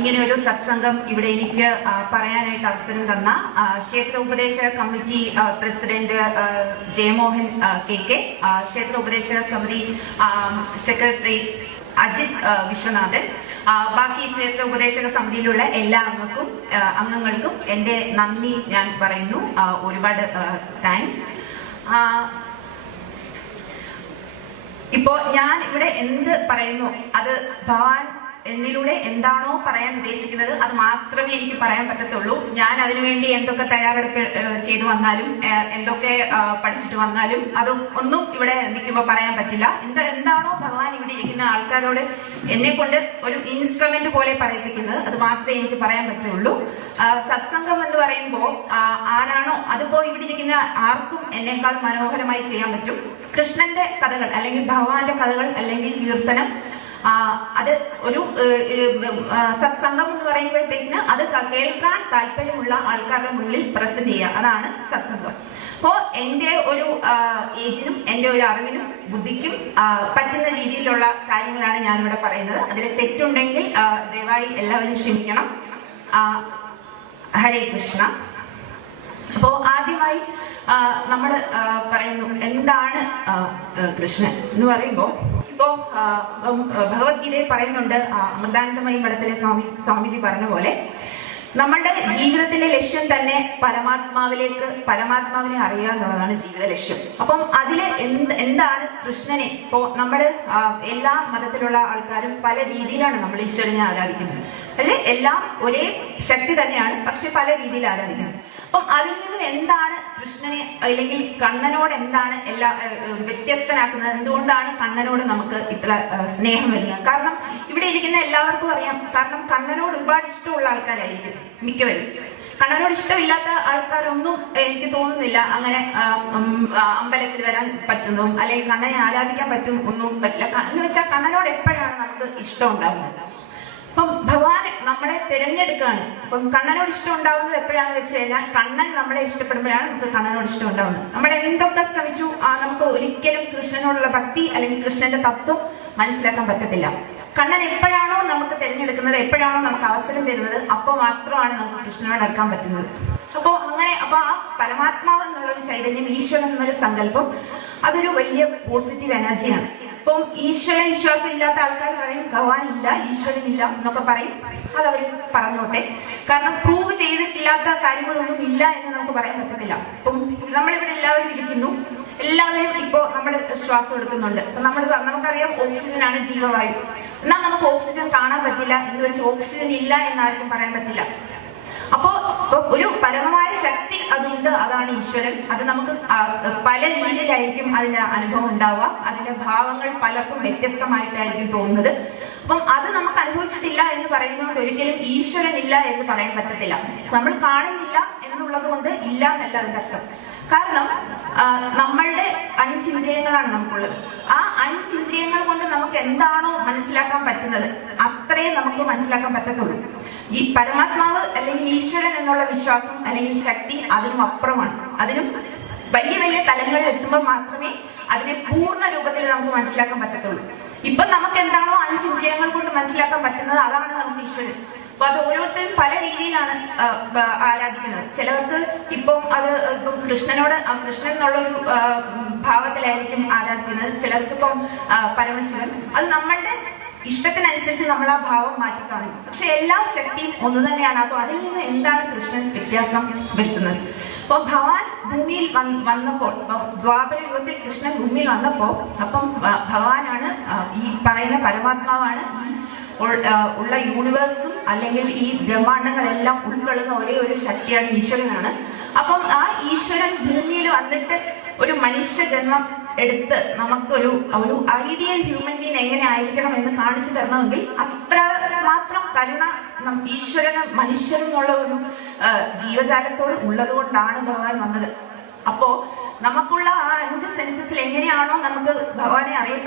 ഇങ്ങനെ ഒരു സത്സംഗം ഇവിടെ എനിക്ക് പറയാനായിട്ട് അവസരം തന്ന ക്ഷേത്ര ഉപദേശക കമ്മിറ്റി പ്രസിഡന്റ് ജയമോഹൻ KK, ക്ഷേത്ര ഉപദേശക സമിതി സെക്രട്ടറി അജിത് വിശ്വനാഥൻ, ബാക്കി ക്ഷേത്ര ഉപദേശക സമിതിയിലുള്ള എല്ലാ അംഗങ്ങൾക്കും എൻ്റെ നന്ദി ഞാൻ പറയുന്നു. ഒരുപാട് താങ്ക്സ്. ഇപ്പോ ഞാൻ ഇവിടെ എന്ത് പറയുന്നു അത് ഭഗവാൻ എന്നിലൂടെ എന്താണോ പറയാൻ ഉദ്ദേശിക്കുന്നത് അത് മാത്രമേ എനിക്ക് പറയാൻ പറ്റത്തുള്ളൂ. ഞാൻ അതിനുവേണ്ടി എന്തൊക്കെ തയ്യാറെടുപ്പ് ചെയ്തു വന്നാലും എന്തൊക്കെ പഠിച്ചിട്ട് വന്നാലും അത് ഒന്നും ഇവിടെ നിൽക്കുമ്പോൾ പറയാൻ പറ്റില്ല. എന്താണോ ഭഗവാൻ ഇവിടെ ഇരിക്കുന്ന ആൾക്കാരോട് എന്നെ കൊണ്ട് ഒരു ഇൻസ്ട്രുമെന്റ് പോലെ പറയിപ്പിക്കുന്നത് അത് മാത്രമേ എനിക്ക് പറയാൻ പറ്റുള്ളൂ. സത്സംഗം എന്ന് പറയുമ്പോൾ ആരാണോ അതിപ്പോ ഇവിടെ ഇരിക്കുന്ന ആർക്കും എന്നേക്കാൾ മനോഹരമായി ചെയ്യാൻ പറ്റും. കൃഷ്ണന്റെ കഥകൾ അല്ലെങ്കിൽ ഭഗവാന്റെ കഥകൾ അല്ലെങ്കിൽ കീർത്തനം, അത് ഒരു സത്സംഗം എന്ന് പറയുമ്പോഴത്തേക്കിന് അത് കേൾക്കാൻ താല്പര്യമുള്ള ആൾക്കാരുടെ മുന്നിൽ പ്രസന്റ് ചെയ്യുക, അതാണ് സത്സംഗം. അപ്പോ എന്റെ ഒരു ഏജിനും എന്റെ ഒരു അറിവിനും ബുദ്ധിക്കും പറ്റുന്ന രീതിയിലുള്ള കാര്യങ്ങളാണ് ഞാനിവിടെ പറയുന്നത്. അതിൽ തെറ്റുണ്ടെങ്കിൽ ദയവായി എല്ലാവരും ക്ഷമിക്കണം. ഹരേ കൃഷ്ണ. അപ്പോ ആദ്യമായി നമ്മൾ പറയുന്നു എന്താണ് കൃഷ്ണൻ എന്ന് പറയുമ്പോൾ, ഇപ്പോ ഭഗവത്ഗീതയിൽ പറയുന്നുണ്ട്, അമൃതാനന്ദമയി മഠത്തിലെ സ്വാമിജി പറഞ്ഞ പോലെ നമ്മളുടെ ജീവിതത്തിന്റെ ലക്ഷ്യം തന്നെ പരമാത്മാവിനെ അറിയുക എന്നുള്ളതാണ് ജീവിത ലക്ഷ്യം. അപ്പം അതില് എന്താണ് കൃഷ്ണനെ? ഇപ്പോ നമ്മള് എല്ലാ മതത്തിലുള്ള ആൾക്കാരും പല രീതിയിലാണ് നമ്മൾ ഈശ്വരനെ ആരാധിക്കുന്നത്. അല്ലെ, എല്ലാം ഒരേ ശക്തി തന്നെയാണ്, പക്ഷെ പല രീതിയിൽ ആരാധിക്കുന്നത്. അപ്പം അതിൽ നിന്നും എന്താണ് കൃഷ്ണനെ അല്ലെങ്കിൽ കണ്ണനോട് എന്താണ് വ്യത്യസ്തനാക്കുന്നത്? എന്തുകൊണ്ടാണ് കണ്ണനോട് നമുക്ക് ഇത്ര സ്നേഹം വരുന്നത്? കാരണം ഇവിടെ ഇരിക്കുന്ന എല്ലാവർക്കും അറിയാം, കാരണം കണ്ണനോട് ഒരുപാട് ഇഷ്ടമുള്ള ആൾക്കാരായിരിക്കും മിക്കവരും. കണ്ണനോട് ഇഷ്ടമില്ലാത്ത ആൾക്കാരൊന്നും എനിക്ക് തോന്നുന്നില്ല അങ്ങനെ അമ്പലത്തിൽ വരാൻ പറ്റുന്നതും അല്ലെങ്കിൽ കണ്ണനെ ആരാധിക്കാൻ പറ്റും ഒന്നും പറ്റില്ല. എന്ന് വെച്ചാൽ കണ്ണനോട് എപ്പോഴാണ് നമുക്ക് ഇഷ്ടം ഉണ്ടാകുന്നത്? അപ്പം ഭഗവാൻ നമ്മളെ തിരഞ്ഞെടുക്കുകയാണ്. അപ്പം കണ്ണനോട് ഇഷ്ടം ഉണ്ടാവുന്നത് എപ്പോഴാണെന്ന് വെച്ച് കഴിഞ്ഞാൽ കണ്ണൻ നമ്മളെ ഇഷ്ടപ്പെടുമ്പോഴാണ് നമുക്ക് കണ്ണനോട് ഇഷ്ടം ഉണ്ടാവുന്നത്. നമ്മൾ എന്തൊക്കെ ശ്രമിച്ചു നമുക്ക് ഒരിക്കലും കൃഷ്ണനോടുള്ള ഭക്തി അല്ലെങ്കിൽ കൃഷ്ണന്റെ തത്വം മനസ്സിലാക്കാൻ പറ്റത്തില്ല. കണ്ണൻ എപ്പോഴാണോ നമുക്ക് തിരഞ്ഞെടുക്കുന്നത്, എപ്പോഴാണോ നമുക്ക് അവസരം തരുന്നത്, അപ്പോൾ മാത്രമാണ് നമുക്ക് കൃഷ്ണനോട് അടുക്കാൻ പറ്റുന്നത്. അപ്പോ ആ പരമാത്മാവ് എന്നുള്ളൊരു ചൈതന്യം, ഈശ്വരൻ എന്നൊരു സങ്കല്പം, അതൊരു വലിയ പോസിറ്റീവ് എനർജിയാണ്. ഇപ്പം ഈശ്വരൻ വിശ്വാസം ഇല്ലാത്ത ആൾക്കാർ പറയും ഭഗവാൻ ഇല്ല, ഈശ്വരൻ ഇല്ല എന്നൊക്കെ പറയും. അതവർ പറഞ്ഞോട്ടെ, കാരണം പ്രൂവ് ചെയ്തിട്ടില്ലാത്ത കാര്യങ്ങളൊന്നും ഇല്ല എന്ന് നമുക്ക് പറയാൻ പറ്റത്തില്ല. ഇപ്പം നമ്മളിവിടെ എല്ലാവരും ഇരിക്കുന്നു, എല്ലാവരും ഇപ്പോ നമ്മൾ ശ്വാസം എടുക്കുന്നുണ്ട്. അപ്പൊ നമുക്കറിയാം ഓക്സിജൻ ആണ് ജീവവായു. എന്നാൽ നമുക്ക് ഓക്സിജൻ കാണാൻ പറ്റില്ല എന്ന് വെച്ച് ഓക്സിജൻ ഇല്ല എന്നാർക്കും പറയാൻ പറ്റില്ല. അപ്പോ ഒരു പരമമായ ശക്തി അതുണ്ട്, അതാണ് ഈശ്വരൻ. അത് നമുക്ക് പല രീതിയിലായിരിക്കും അതിന്റെ അനുഭവം ഉണ്ടാവുക. അതിന്റെ ഭാവങ്ങൾ പലർക്കും വ്യത്യസ്തമായിട്ടായിരിക്കും തോന്നുന്നത്. അപ്പം അത് നമുക്ക് അനുഭവിച്ചിട്ടില്ല എന്ന് പറയുന്നതുകൊണ്ട് ഒരിക്കലും ഈശ്വരൻ ഇല്ല എന്ന് പറയാൻ പറ്റത്തില്ല. നമ്മൾ കാണുന്നില്ല എന്നുള്ളത് കൊണ്ട് ഇല്ല എന്നല്ല അതിന്റെ അർത്ഥം. കാരണം നമ്മളുടെ 5 ഇന്ദ്രിയങ്ങളാണ് നമുക്കുള്ളത്. ആ 5 ഇന്ദ്രിയങ്ങൾ കൊണ്ട് നമുക്ക് എന്താണോ മനസ്സിലാക്കാൻ പറ്റുന്നത് അത്രയും നമുക്ക് മനസ്സിലാക്കാൻ പറ്റത്തുള്ളൂ. ഈ പരമാത്മാവ് അല്ലെങ്കിൽ ഈശ്വരൻ എന്നുള്ള വിശ്വാസം അല്ലെങ്കിൽ ശക്തി അതിനും അപ്പുറമാണ്. അതിനും വലിയ വലിയ തലങ്ങളിൽ എത്തുമ്പോൾ മാത്രമേ അതിനെ പൂർണ്ണ രൂപത്തിൽ നമുക്ക് മനസ്സിലാക്കാൻ പറ്റത്തുള്ളൂ. ഇപ്പൊ നമുക്ക് എന്താണോ 5 ഇന്ദ്രിയങ്ങൾ കൊണ്ട് മനസ്സിലാക്കാൻ പറ്റുന്നത് അതാണ് നമുക്ക് ഈശ്വരൻ. അപ്പൊ അത് ഓരോരുത്തരും പല രീതിയിലാണ് ആരാധിക്കുന്നത്. ചിലവർക്ക് ഇപ്പം കൃഷ്ണൻ എന്നുള്ളൊരു ഭാവത്തിലായിരിക്കും ആരാധിക്കുന്നത്. ചിലർക്ക് ഇപ്പം പരമശിവൻ. അത് നമ്മളുടെ ഇഷ്ടത്തിനനുസരിച്ച് നമ്മൾ ആ ഭാവം മാറ്റിക്കാണും. പക്ഷെ എല്ലാ ശക്തിയും ഒന്നു തന്നെയാണ്. അപ്പൊ അതിൽ നിന്ന് എന്താണ് കൃഷ്ണൻ വ്യത്യാസം വരുത്തുന്നത്? അപ്പൊ ഭഗവാൻ ഭൂമിയിൽ വന്നപ്പോൾ, ദ്വാപര യുഗത്തിൽ കൃഷ്ണൻ ഭൂമിയിൽ വന്നപ്പോൾ, അപ്പം ഭഗവാനാണ് ഈ പറയുന്ന പരമാത്മാവാണ്. ഈ ഉള്ള യൂണിവേഴ്സും അല്ലെങ്കിൽ ഈ ബ്രഹ്മാണ്ടങ്ങളെല്ലാം ഉൾക്കൊള്ളുന്ന ഒരേ ഒരു ശക്തിയാണ്, ഈശ്വരനാണ്. അപ്പം ആ ഈശ്വരൻ ഭൂമിയിൽ വന്നിട്ട് ഒരു മനുഷ്യ ജന്മം എടുത്ത് നമുക്കൊരു ഐഡിയൽ ഹ്യൂമൻ ബീങ് എങ്ങനെ ആയിരിക്കണം എന്ന് കാണിച്ചു തരണമെങ്കിൽ അത്ര മാത്രം കരുണ ഈശ്വരന് മനുഷ്യരെന്നുള്ള ഒരു ജീവജാലത്തോട് ഉള്ളത് കൊണ്ടാണ് ഭഗവാൻ വന്നത്. അപ്പോ നമുക്കുള്ള ആ 5 സെൻസസിൽ എങ്ങനെയാണോ നമുക്ക് ഭഗവാനെ അറിയാൻ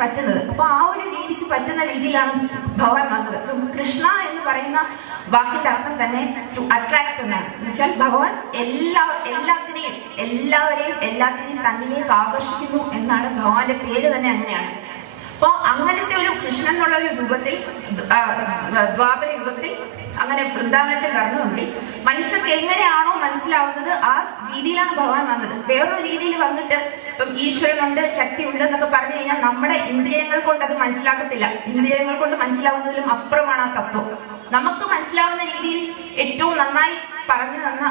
പറ്റുന്നത്, അപ്പൊ ആ ഒരു രീതിക്ക് പറ്റുന്ന രീതിയിലാണ് ഭഗവാൻ വന്നത്. കൃഷ്ണ എന്ന് പറയുന്ന വാക്കിന്റെ അർത്ഥം തന്നെ ടു അട്രാക്ട് എന്നാണ്. എന്ന് വെച്ചാൽ ഭഗവാൻ എല്ലാവരെയും തന്നിലേക്ക് ആകർഷിക്കുന്നു എന്നാണ് ഭഗവാന്റെ പേര് തന്നെ അങ്ങനെയാണ്. അപ്പൊ അങ്ങനത്തെ ഒരു കൃഷ്ണൻ എന്നുള്ള ഒരു രൂപത്തിൽ ദ്വാപര യുഗത്തിൽ അങ്ങനെ വൃന്ദാവനത്തിൽ വരണമെങ്കിൽ മനുഷ്യർക്ക് എങ്ങനെയാണോ മനസ്സിലാവുന്നത് ആ രീതിയിലാണ് ഭഗവാൻ വന്നത്. വേറൊരു രീതിയിൽ വന്നിട്ട് ഇപ്പം ഈശ്വരനുണ്ട്, ശക്തി ഉണ്ട് എന്നൊക്കെ പറഞ്ഞു കഴിഞ്ഞാൽ നമ്മുടെ ഇന്ദ്രിയങ്ങൾ കൊണ്ട് അത് മനസ്സിലാക്കത്തില്ല. ഇന്ദ്രിയങ്ങൾ കൊണ്ട് മനസ്സിലാവുന്നതിലും അപ്പുറമാണ് ആ തത്വം. നമുക്ക് മനസ്സിലാവുന്ന രീതിയിൽ ഏറ്റവും നന്നായി പറഞ്ഞു തന്ന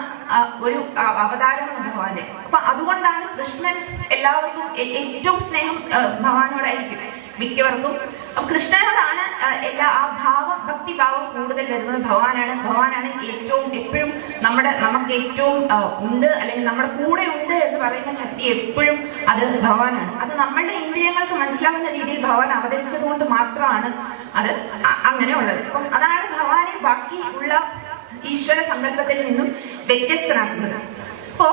ഒരു അവതാരമാണ് ഭഗവാന്റെ. അപ്പൊ അതുകൊണ്ടാണ് കൃഷ്ണൻ എല്ലാവർക്കും ഏറ്റവും സ്നേഹം ഭഗവാനോടായിരിക്കും മിക്കവർക്കും. കൃഷ്ണനോടാണ് ആ ഭാവം, ഭക്തിഭാവം കൂടുതൽ വരുന്നത് ഭഗവാനാണ് ഏറ്റവും എപ്പോഴും നമുക്ക് ഏറ്റവും ഉണ്ട്, അല്ലെങ്കിൽ നമ്മുടെ കൂടെ ഉണ്ട് എന്ന് പറയുന്ന ശക്തി എപ്പോഴും അത് ഭഗവാനാണ്. അത് നമ്മളുടെ ഇന്ദ്രിയങ്ങൾക്ക് മനസ്സിലാവുന്ന രീതിയിൽ ഭഗവാൻ അവതരിച്ചത് കൊണ്ട് മാത്രമാണ് അത് അങ്ങനെ ഉള്ളത്. അപ്പം അതാണ് ഭഗവാനെ ബാക്കി ഉള്ള ഈശ്വര സങ്കല്പത്തിൽ നിന്നും വ്യത്യസ്തനാക്കുന്നത്. അപ്പോ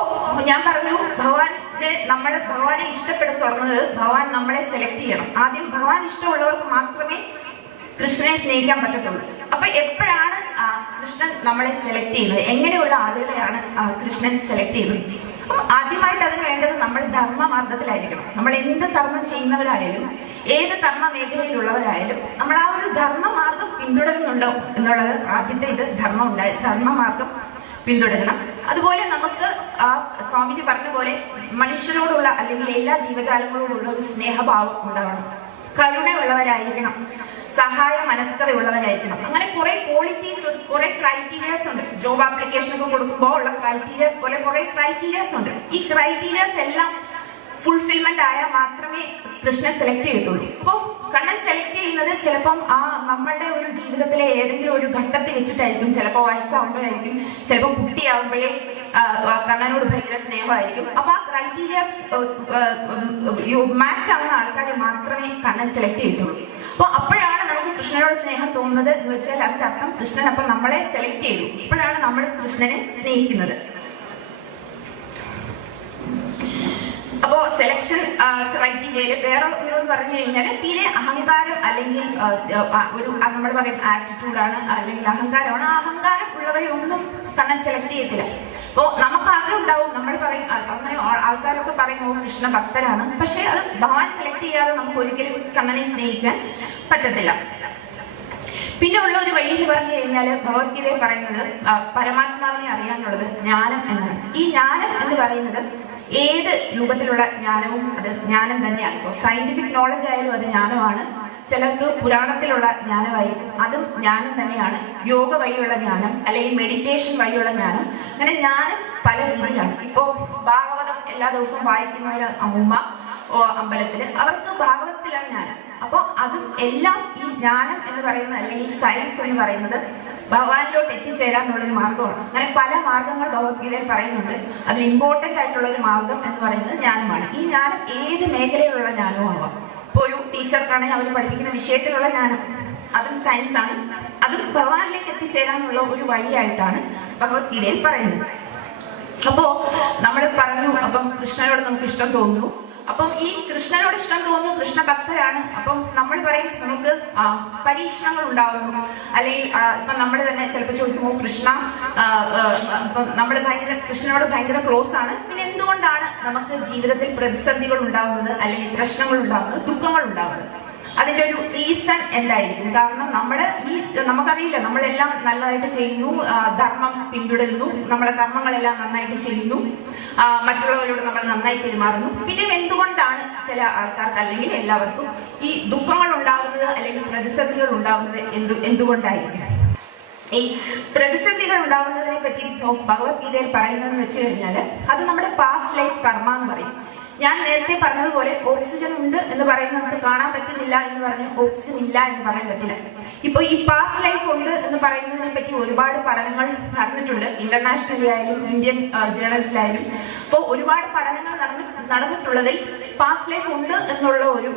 ഞാൻ പറഞ്ഞു, ഭഗവാനെ ഇഷ്ടപ്പെടാൻ തുടങ്ങുന്നത് ഭഗവാൻ നമ്മളെ സെലക്ട് ചെയ്യണം. ആദ്യം ഭഗവാൻ ഇഷ്ടമുള്ളവർക്ക് മാത്രമേ കൃഷ്ണനെ സ്നേഹിക്കാൻ പറ്റത്തുള്ളൂ. അപ്പൊ എപ്പോഴാണ് കൃഷ്ണൻ നമ്മളെ സെലക്ട് ചെയ്യുന്നത്? എങ്ങനെയുള്ള ആളുകളെയാണ് കൃഷ്ണൻ സെലക്ട് ചെയ്യുന്നത്? അപ്പൊ ആദ്യമായിട്ട് അതിന് വേണ്ടത് നമ്മൾ ധർമ്മമാർഗത്തിലായിരിക്കണം. നമ്മൾ എന്ത് കർമ്മം ചെയ്യുന്നവരായാലും ഏത് കർമ്മ മേഖലയിലുള്ളവരായാലും നമ്മൾ ആ ഒരു ധർമ്മമാർഗം പിന്തുടരുന്നുണ്ടോ എന്നുള്ളത് ആദ്യത്തെ ധർമ്മമാർഗം പിന്തുടരണം. അതുപോലെ നമുക്ക് സ്വാമിജി പറഞ്ഞ പോലെ മനുഷ്യരോടുള്ള അല്ലെങ്കിൽ എല്ലാ ജീവജാലങ്ങളോടുള്ള ഒരു സ്നേഹഭാവം ഉണ്ടാവണം. കരുണയുള്ളവരായിരിക്കണം, സഹായ മനസ്കതയുള്ളവരായിരിക്കണം. അങ്ങനെ കുറെ ക്വാളിറ്റീസ്, കുറെ ക്രൈറ്റീരിയാസ് ഉണ്ട്. ജോബ് ആപ്ലിക്കേഷൻ ഒക്കെ കൊടുക്കുമ്പോൾ ഉള്ള ക്രൈറ്റീരിയാസ് പോലെ കുറെ ക്രൈറ്റീരിയാസ് ഉണ്ട്. ഈ ക്രൈറ്റീരിയാസ് എല്ലാം ഫുൾഫിൽമെന്റ് ആയാൽ മാത്രമേ കൃഷ്ണൻ സെലക്ട് ചെയ്യത്തുള്ളൂ. അപ്പോൾ കണ്ണൻ സെലക്ട് ചെയ്യുന്നത് ചിലപ്പം നമ്മളുടെ ഒരു ജീവിതത്തിലെ ഏതെങ്കിലും ഒരു ഘട്ടത്തിൽ വെച്ചിട്ടായിരിക്കും. ചിലപ്പോൾ വയസ്സാവുമ്പോഴായിരിക്കും, ചിലപ്പോൾ കുട്ടിയാവുമ്പോഴേ കണ്ണനോട് ഭയങ്കര സ്നേഹമായിരിക്കും. അപ്പൊ ആ ക്രൈറ്റീരിയാസ് മാച്ച് ആവുന്ന ആൾക്കാരെ മാത്രമേ കണ്ണൻ സെലക്ട് ചെയ്യത്തുള്ളൂ. അപ്പൊ അപ്പോഴാണ് നമുക്ക് കൃഷ്ണനോട് സ്നേഹം തോന്നുന്നത് എന്ന് വെച്ചാൽ അതിന്റെ അർത്ഥം കൃഷ്ണൻ അപ്പൊ നമ്മളെ സെലക്ട് ചെയ്തു. അപ്പോഴാണ് നമ്മൾ കൃഷ്ണനെ സ്നേഹിക്കുന്നത്. അപ്പോ സെലക്ഷൻ ക്രൈറ്റീരിയയില് വേറെ ഒന്നും പറഞ്ഞു കഴിഞ്ഞാൽ തീരെ അഹങ്കാരം അല്ലെങ്കിൽ ഒരു നമ്മൾ പറയും ആറ്റിറ്റ്യൂഡാണ് അല്ലെങ്കിൽ അഹങ്കാരമാണ്. ആ അഹങ്കാരം ഉള്ളവരെ ഒന്നും കണ്ണൻ സെലക്ട് ചെയ്യത്തില്ല. അപ്പോ നമുക്ക് ആഗ്രഹം ഉണ്ടാവും, നമ്മൾ പറയും അങ്ങനെ ആൾക്കാരൊക്കെ പറയുമ്പോൾ കൃഷ്ണ ഭക്തരാണ്, പക്ഷെ അത് ഭഗവാൻ സെലക്ട് ചെയ്യാതെ നമുക്ക് ഒരിക്കലും കണ്ണനെ സ്നേഹിക്കാൻ പറ്റത്തില്ല. പിന്നെ ഉള്ള ഒരു വഴി എന്ന് പറഞ്ഞു കഴിഞ്ഞാൽ ഭഗവത്ഗീതയിൽ പറയുന്നത് പരമാത്മാവിനെ അറിയാനുള്ളത് ജ്ഞാനം എന്നാണ്. ഈ ജ്ഞാനം എന്ന് പറയുന്നത് ഏത് രൂപത്തിലുള്ള ജ്ഞാനവും അത് ജ്ഞാനം തന്നെയാണ്. ഇപ്പോൾ സയന്റിഫിക് നോളജ് ആയാലും അത് ജ്ഞാനമാണ്. ചിലർക്ക് പുരാണത്തിലുള്ള ജ്ഞാനമായിരിക്കും, അതും ജ്ഞാനം തന്നെയാണ്. യോഗ വഴിയുള്ള ജ്ഞാനം അല്ലെങ്കിൽ മെഡിറ്റേഷൻ വഴിയുള്ള ജ്ഞാനം, അങ്ങനെ ജ്ഞാനം പല രീതിയിലാണ്. ഇപ്പോ ഭാഗവതം എല്ലാ ദിവസവും വായിക്കുന്നവര് അമ്മൂമ്മ അമ്പലത്തില്, അവർക്ക് ഭാഗവതത്തിലാണ് ജ്ഞാനം. അപ്പൊ അതും എല്ലാം ഈ ജ്ഞാനം എന്ന് പറയുന്നത് അല്ലെങ്കിൽ സയൻസ് എന്ന് പറയുന്നത് ഭഗവാനിലോട്ട് എത്തിച്ചേരാനുള്ളൊരു മാർഗമാണ്. അങ്ങനെ പല മാർഗങ്ങൾ ഭഗവത്ഗീതയിൽ പറയുന്നുണ്ട്. അതിൽ ഇമ്പോർട്ടന്റ് ആയിട്ടുള്ള ഒരു മാർഗം എന്ന് പറയുന്നത് ജ്ഞാനമാണ്. ഈ ജ്ഞാനം ഏത് മേഖലയിലുള്ള ജ്ഞാനവും ആവാം. ഇപ്പൊ ഒരു ടീച്ചർക്കാണെങ്കിൽ അവർ പഠിപ്പിക്കുന്ന വിഷയത്തിലുള്ള ജ്ഞാനം, അതും സയൻസ് ആണ്. അതും ഭഗവാനിലേക്ക് എത്തിച്ചേരാനുള്ള ഒരു വഴിയായിട്ടാണ് ഭഗവത്ഗീതയിൽ പറയുന്നത്. അപ്പോ നമ്മൾ പറഞ്ഞു, അപ്പം കൃഷ്ണനോട് നമുക്ക് ഇഷ്ടം തോന്നുന്നു. അപ്പം ഈ കൃഷ്ണനോട് ഇഷ്ടം തോന്നുന്നു, കൃഷ്ണ ഭക്തരാണ്. അപ്പം നമ്മൾ പറയും നമുക്ക് പരീക്ഷണങ്ങൾ ഉണ്ടാവുന്നു, അല്ലെങ്കിൽ ഇപ്പൊ നമ്മൾ തന്നെ ചിലപ്പോൾ ചോദിക്കുമോ കൃഷ്ണ, ഇപ്പം നമ്മൾ കൃഷ്ണനോട് ഭയങ്കര ക്ലോസ് ആണ്, പിന്നെ എന്തുകൊണ്ടാണ് നമുക്ക് ജീവിതത്തിൽ പ്രതിസന്ധികൾ ഉണ്ടാവുന്നത് അല്ലെങ്കിൽ പ്രശ്നങ്ങൾ ഉണ്ടാവുന്നത്, ദുഃഖങ്ങൾ ഉണ്ടാവുന്നത്? അതിന്റെ ഒരു റീസൺ എന്തായിരിക്കും? കാരണം നമുക്കറിയില്ല, നമ്മളെല്ലാം നല്ലതായിട്ട് ചെയ്യുന്നു, ധർമ്മം പിന്തുടരുന്നു, നമ്മളെ കർമ്മങ്ങളെല്ലാം നന്നായിട്ട് ചെയ്യുന്നു, മറ്റുള്ളവരോട് നമ്മൾ നന്നായി പെരുമാറുന്നു. പിന്നെ എന്തുകൊണ്ടാണ് ചില ആൾക്കാർക്ക് അല്ലെങ്കിൽ എല്ലാവർക്കും ഈ ദുഃഖങ്ങൾ ഉണ്ടാവുന്നത് അല്ലെങ്കിൽ പ്രതിസന്ധികൾ ഉണ്ടാവുന്നത് എന്തുകൊണ്ടായിരിക്കും? ഈ പ്രതിസന്ധികൾ ഉണ്ടാവുന്നതിനെ പറ്റി ഭഗവത്ഗീതയിൽ പറയുന്നതെന്ന് വെച്ച് കഴിഞ്ഞാൽ അത് നമ്മുടെ പാസ്റ്റ് ലൈഫ് കർമ്മ എന്ന് പറയും. ഞാൻ നേരത്തെ പറഞ്ഞതുപോലെ ഓക്സിജൻ ഉണ്ട് എന്ന് പറയുന്നത് കാണാൻ പറ്റുന്നില്ല എന്ന് പറഞ്ഞ് ഓക്സിജൻ ഇല്ല എന്ന് പറയാൻ പറ്റില്ല. ഇപ്പൊ ഈ പാസ്റ്റ് ലൈഫ് ഉണ്ട് എന്ന് പറയുന്നതിനെ പറ്റി ഒരുപാട് പഠനങ്ങൾ നടന്നിട്ടുണ്ട്, ഇന്റർനാഷണലി ആയാലും ഇന്ത്യൻ ജേർണൽസിലായാലും. അപ്പോൾ ഒരുപാട് പഠനങ്ങൾ നടന്നിട്ടുള്ളതിൽ പാസ്റ്റ് ലൈഫ് ഉണ്ട് എന്നുള്ള ഒരു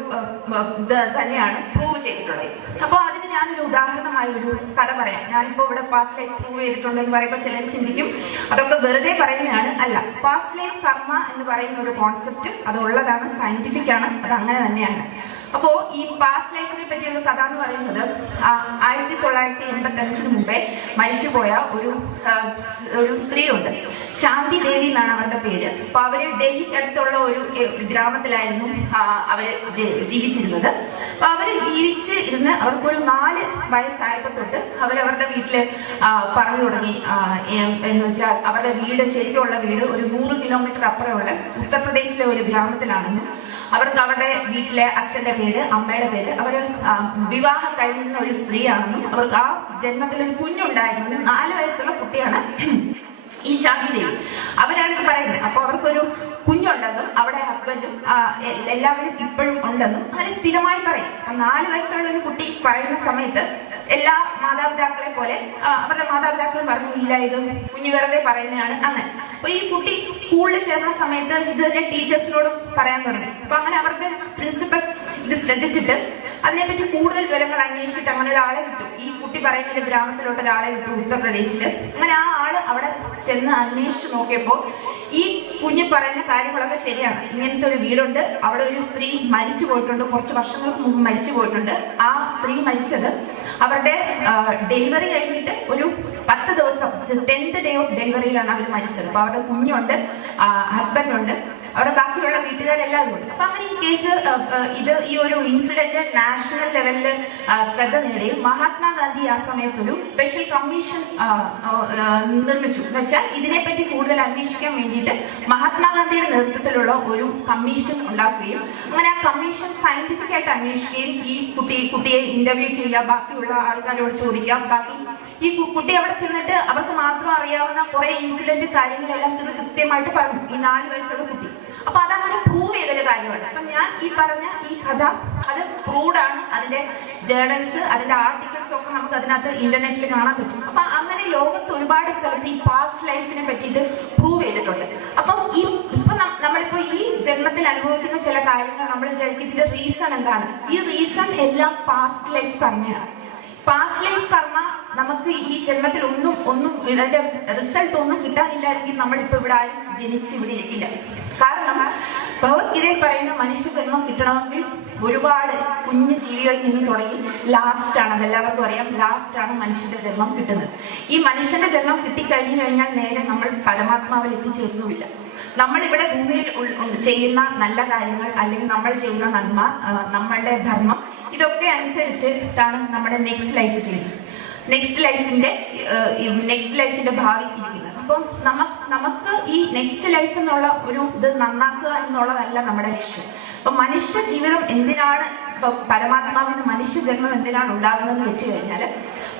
തന്നെയാണ് പ്രൂവ് ചെയ്തിട്ടുള്ളത്. അപ്പോൾ അതിന് ഞാനൊരു ഉദാഹരണമായ ഒരു കഥ പറയാം. ഞാനിപ്പോ ഇവിടെ പാസ്റ്റ് ലൈഫ് പ്രൂവ് ചെയ്തിട്ടുണ്ടെന്ന് പറയുമ്പോൾ ചിലർ ചിന്തിക്കും അതൊക്കെ വെറുതെ പറയുന്നതാണ്. അല്ല, പാസ്റ്റ് ലൈഫ് കർമ്മ എന്ന് പറയുന്ന ഒരു കോൺസെപ്റ്റ് അത് ഉള്ളതാണ്, സയന്റിഫിക് ആണ്, അത് അങ്ങനെ തന്നെയാണ്. അപ്പോ ഈ പാസ്റ്റ് ലൈഫിനെ പറ്റിയൊരു കഥ എന്ന് പറയുന്നത് 1985 മുമ്പേ മരിച്ചുപോയ ഒരു സ്ത്രീ ഉണ്ട്. ശാന്തി ദേവി എന്നാണ് അവരുടെ പേര്. അപ്പൊ അവര് ഡൽഹിക്ക് അടുത്തുള്ള ഒരു ഗ്രാമത്തിലായിരുന്നു അവര് ജീവിച്ചിരുന്നത്. അപ്പൊ അവര് ജീവിച്ചിരുന്ന് അവർക്കൊരു 4 വയസ്സായപ്പോ തൊട്ട് അവരവരുടെ വീട്ടില് പറഞ്ഞു തുടങ്ങി. എന്ന് വെച്ചാൽ അവരുടെ വീട്, ശരിക്കുള്ള വീട് ഒരു 100 കിലോമീറ്റർ അപ്പുറമുള്ള ഉത്തർപ്രദേശിലെ ഒരു ഗ്രാമത്തിലാണെന്നും അവർക്ക് അവരുടെ വീട്ടിലെ അച്ഛന്റെ പേര്, അമ്മയുടെ പേര്, അവര് വിവാഹം കഴിഞ്ഞിരുന്ന ഒരു സ്ത്രീയാണെന്നും അവർക്ക് ആ ജന്മത്തിൽ ഒരു കുഞ്ഞുണ്ടായിരുന്നതും 4 വയസ്സുള്ള കുട്ടിയാണ് ഈ ശാന്തി ദേവി. അവരാണ് ഇത് പറയുന്നത്. അപ്പൊ അവർക്കൊരു കുഞ്ഞുണ്ടെന്നും അവിടെ ഹസ്ബൻഡും എല്ലാവരും ഇപ്പോഴും ഉണ്ടെന്നും അങ്ങനെ സ്ഥിരമായി പറയും. അപ്പൊ 4 വയസ്സുള്ള ഒരു കുട്ടി പറയുന്ന സമയത്ത് എല്ലാ മാതാപിതാക്കളെ പോലെ അവരുടെ മാതാപിതാക്കളും പറഞ്ഞു, ഇല്ല ഇത് കുഞ്ഞു വെറുതെ പറയുന്നതാണ് അങ്ങനെ. അപ്പൊ ഈ കുട്ടി സ്കൂളിൽ ചേർന്ന സമയത്ത് ഇത് തന്നെ ടീച്ചേഴ്സിനോടും പറയാൻ തുടങ്ങി. അപ്പൊ അങ്ങനെ അവരുടെ പ്രിൻസിപ്പൽ ഇത് ശ്രദ്ധിച്ചിട്ട് അതിനെപ്പറ്റി കൂടുതൽ വിവരങ്ങൾ അന്വേഷിച്ചിട്ട് അങ്ങനെ ഒരാളെ വിട്ടു. ഈ കുട്ടി പറയുന്ന ഒരു ഗ്രാമത്തിലോട്ട് ഒരാളെ വിട്ടു, ഉത്തർപ്രദേശില്. അങ്ങനെ ആ ആള് അവിടെ ചെന്ന് അന്വേഷിച്ചു നോക്കിയപ്പോൾ ഈ കുഞ്ഞ് പറയുന്ന കാര്യങ്ങളൊക്കെ ശരിയാണ്. ഇങ്ങനത്തെ ഒരു വീടുണ്ട്, അവിടെ ഒരു സ്ത്രീ മരിച്ചു പോയിട്ടുണ്ട്, കുറച്ച് വർഷങ്ങൾക്ക് മുമ്പ് മരിച്ചു പോയിട്ടുണ്ട്. ആ സ്ത്രീ മരിച്ചത് അവരുടെ ഡെലിവറി കഴിഞ്ഞിട്ട് ഒരു 10 ദിവസം, 10th ഡേ ഓഫ് ഡെലിവറിയിലാണ് അവർ മരിച്ചത്. അപ്പൊ അവരുടെ കുഞ്ഞുണ്ട്, ഹസ്ബൻഡ് ഉണ്ട്, അവരുടെ ബാക്കിയുള്ള വീട്ടുകാരെല്ലാവരും ഉണ്ട്. അപ്പൊ അങ്ങനെ ഈ കേസ് ഈ ഒരു ഇൻസിഡന്റ് നാഷണൽ ലെവലില് ശ്രദ്ധ നേടുകയും മഹാത്മാഗാന്ധി ആ സമയത്തൊരു സ്പെഷ്യൽ കമ്മീഷൻ നിർമ്മിച്ചു. എന്ന് വെച്ചാൽ ഇതിനെപ്പറ്റി കൂടുതൽ അന്വേഷിക്കാൻ വേണ്ടിയിട്ട് മഹാത്മാഗാന്ധിയുടെ നേതൃത്വത്തിലുള്ള ഒരു കമ്മീഷൻ ഉണ്ടാക്കുകയും അങ്ങനെ ആ കമ്മീഷൻ സയന്റിഫിക് ആയിട്ട് അന്വേഷിക്കുകയും ഈ കുട്ടിയെ ഇന്റർവ്യൂ ചെയ്യുക, ബാക്കിയുള്ള ആൾക്കാരോട് ചോദിക്കാം, ബാക്കി ഈ കുട്ടി അവിടെ ചെന്നിട്ട് അവർക്ക് മാത്രം അറിയാവുന്ന കുറെ ഇൻസിഡന്റ് കാര്യങ്ങളെല്ലാം കൃത്യമായിട്ട് പറഞ്ഞു, ഈ 4 വയസ്സുള്ള കുട്ടി. അപ്പൊ അതങ്ങനെ പ്രൂവ് ചെയ്തൊരു കാര്യമാണ്. അപ്പൊ ഞാൻ ഈ പറഞ്ഞ ഈ കഥ അത് പ്രൂവ്ഡ് ആണ്. അതിന്റെ ജേർണൽസ്, അതിന്റെ ആർട്ടിക്കിൾസ് ഒക്കെ നമുക്ക് അതിനകത്ത് ഇന്റർനെറ്റിൽ കാണാൻ പറ്റും. അപ്പൊ അങ്ങനെ ലോകത്ത് ഒരുപാട് സ്ഥലത്ത് ഈ പാസ്റ്റ് ലൈഫിനെ പറ്റിയിട്ട് പ്രൂവ് ചെയ്തിട്ടുണ്ട്. അപ്പം ഇപ്പൊ നമ്മളിപ്പോ ഈ ജന്മത്തിൽ അനുഭവിക്കുന്ന ചില കാര്യങ്ങൾ നമ്മൾ വിചാരിക്കും ഇതിന്റെ റീസൺ എന്താണ്? ഈ റീസൺ എല്ലാം പാസ്റ്റ് ലൈഫ് കർമ്മയാണ്. പാസ്റ്റ് ലൈഫ് കർമ്മ നമുക്ക് ഈ ജന്മത്തിൽ ഒന്നും ഇതിന്റെ റിസൾട്ട് ഒന്നും കിട്ടാനില്ലായിരിക്കും നമ്മളിപ്പോ ഇവിടെ ആരും ജനിച്ച് ഇവിടെ ഇരിക്കില്ല. കാരണം ഭഗവത്ഗീതയിൽ പറയുന്ന മനുഷ്യ ജന്മം കിട്ടണമെങ്കിൽ ഒരുപാട് കുഞ്ഞു ജീവികളിൽ നിന്ന് തുടങ്ങി ലാസ്റ്റ് ആണ്, അതെല്ലാവർക്കും അറിയാം, ലാസ്റ്റ് ആണ് മനുഷ്യന്റെ ജന്മം കിട്ടുന്നത്. ഈ മനുഷ്യന്റെ ജന്മം കിട്ടിക്കഴിഞ്ഞു കഴിഞ്ഞാൽ നേരെ നമ്മൾ പരമാത്മാവിൽ എത്തിച്ചേരുന്നുമില്ല. നമ്മളിവിടെ ഭൂമിയിൽ ചെയ്യുന്ന നല്ല കാര്യങ്ങൾ അല്ലെങ്കിൽ നമ്മൾ ചെയ്യുന്ന നന്മ, നമ്മളുടെ ധർമ്മം, ഇതൊക്കെ അനുസരിച്ചിട്ടാണ് നമ്മുടെ നെക്സ്റ്റ് ലൈഫ് ചെയ്യുന്നത്. നെക്സ്റ്റ് ലൈഫിന്റെ ഭാവി ഇരിക്കുന്നത്. അപ്പം നമുക്ക് ഈ നെക്സ്റ്റ് ലൈഫ് എന്നുള്ള ഒരു ഇത് നന്നാക്കുക എന്നുള്ളതല്ല നമ്മുടെ ലക്ഷ്യം. അപ്പൊ മനുഷ്യ ജീവിതം എന്തിനാണ്, ഇപ്പൊ പരമാത്മാവിന് മനുഷ്യ ജന്മം എന്തിനാണ് ഉണ്ടാകുന്നതെന്ന് വെച്ച് കഴിഞ്ഞാല്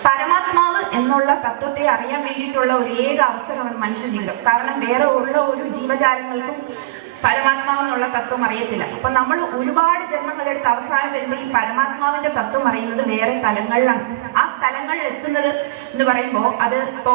പരമാത്മാവ് എന്നുള്ള തത്വത്തെ അറിയാൻ വേണ്ടിയിട്ടുള്ള ഒരു ഏക അവസരമാണ് മനുഷ്യ ജീവിതം. കാരണം വേറെ ഉള്ള ഒരു ജീവജാലങ്ങൾക്കും പരമാത്മാവെന്നുള്ള തത്വം അറിയത്തില്ല. അപ്പൊ നമ്മൾ ഒരുപാട് ജന്മങ്ങളെടുത്ത് അവസാനം വരുമ്പോൾ ഈ പരമാത്മാവിന്റെ തത്വം അറിയുന്നത് വേറെ തലങ്ങളിലാണ്. ആ തലങ്ങളിൽ എത്തുന്നത് എന്ന് പറയുമ്പോൾ അത് ഇപ്പൊ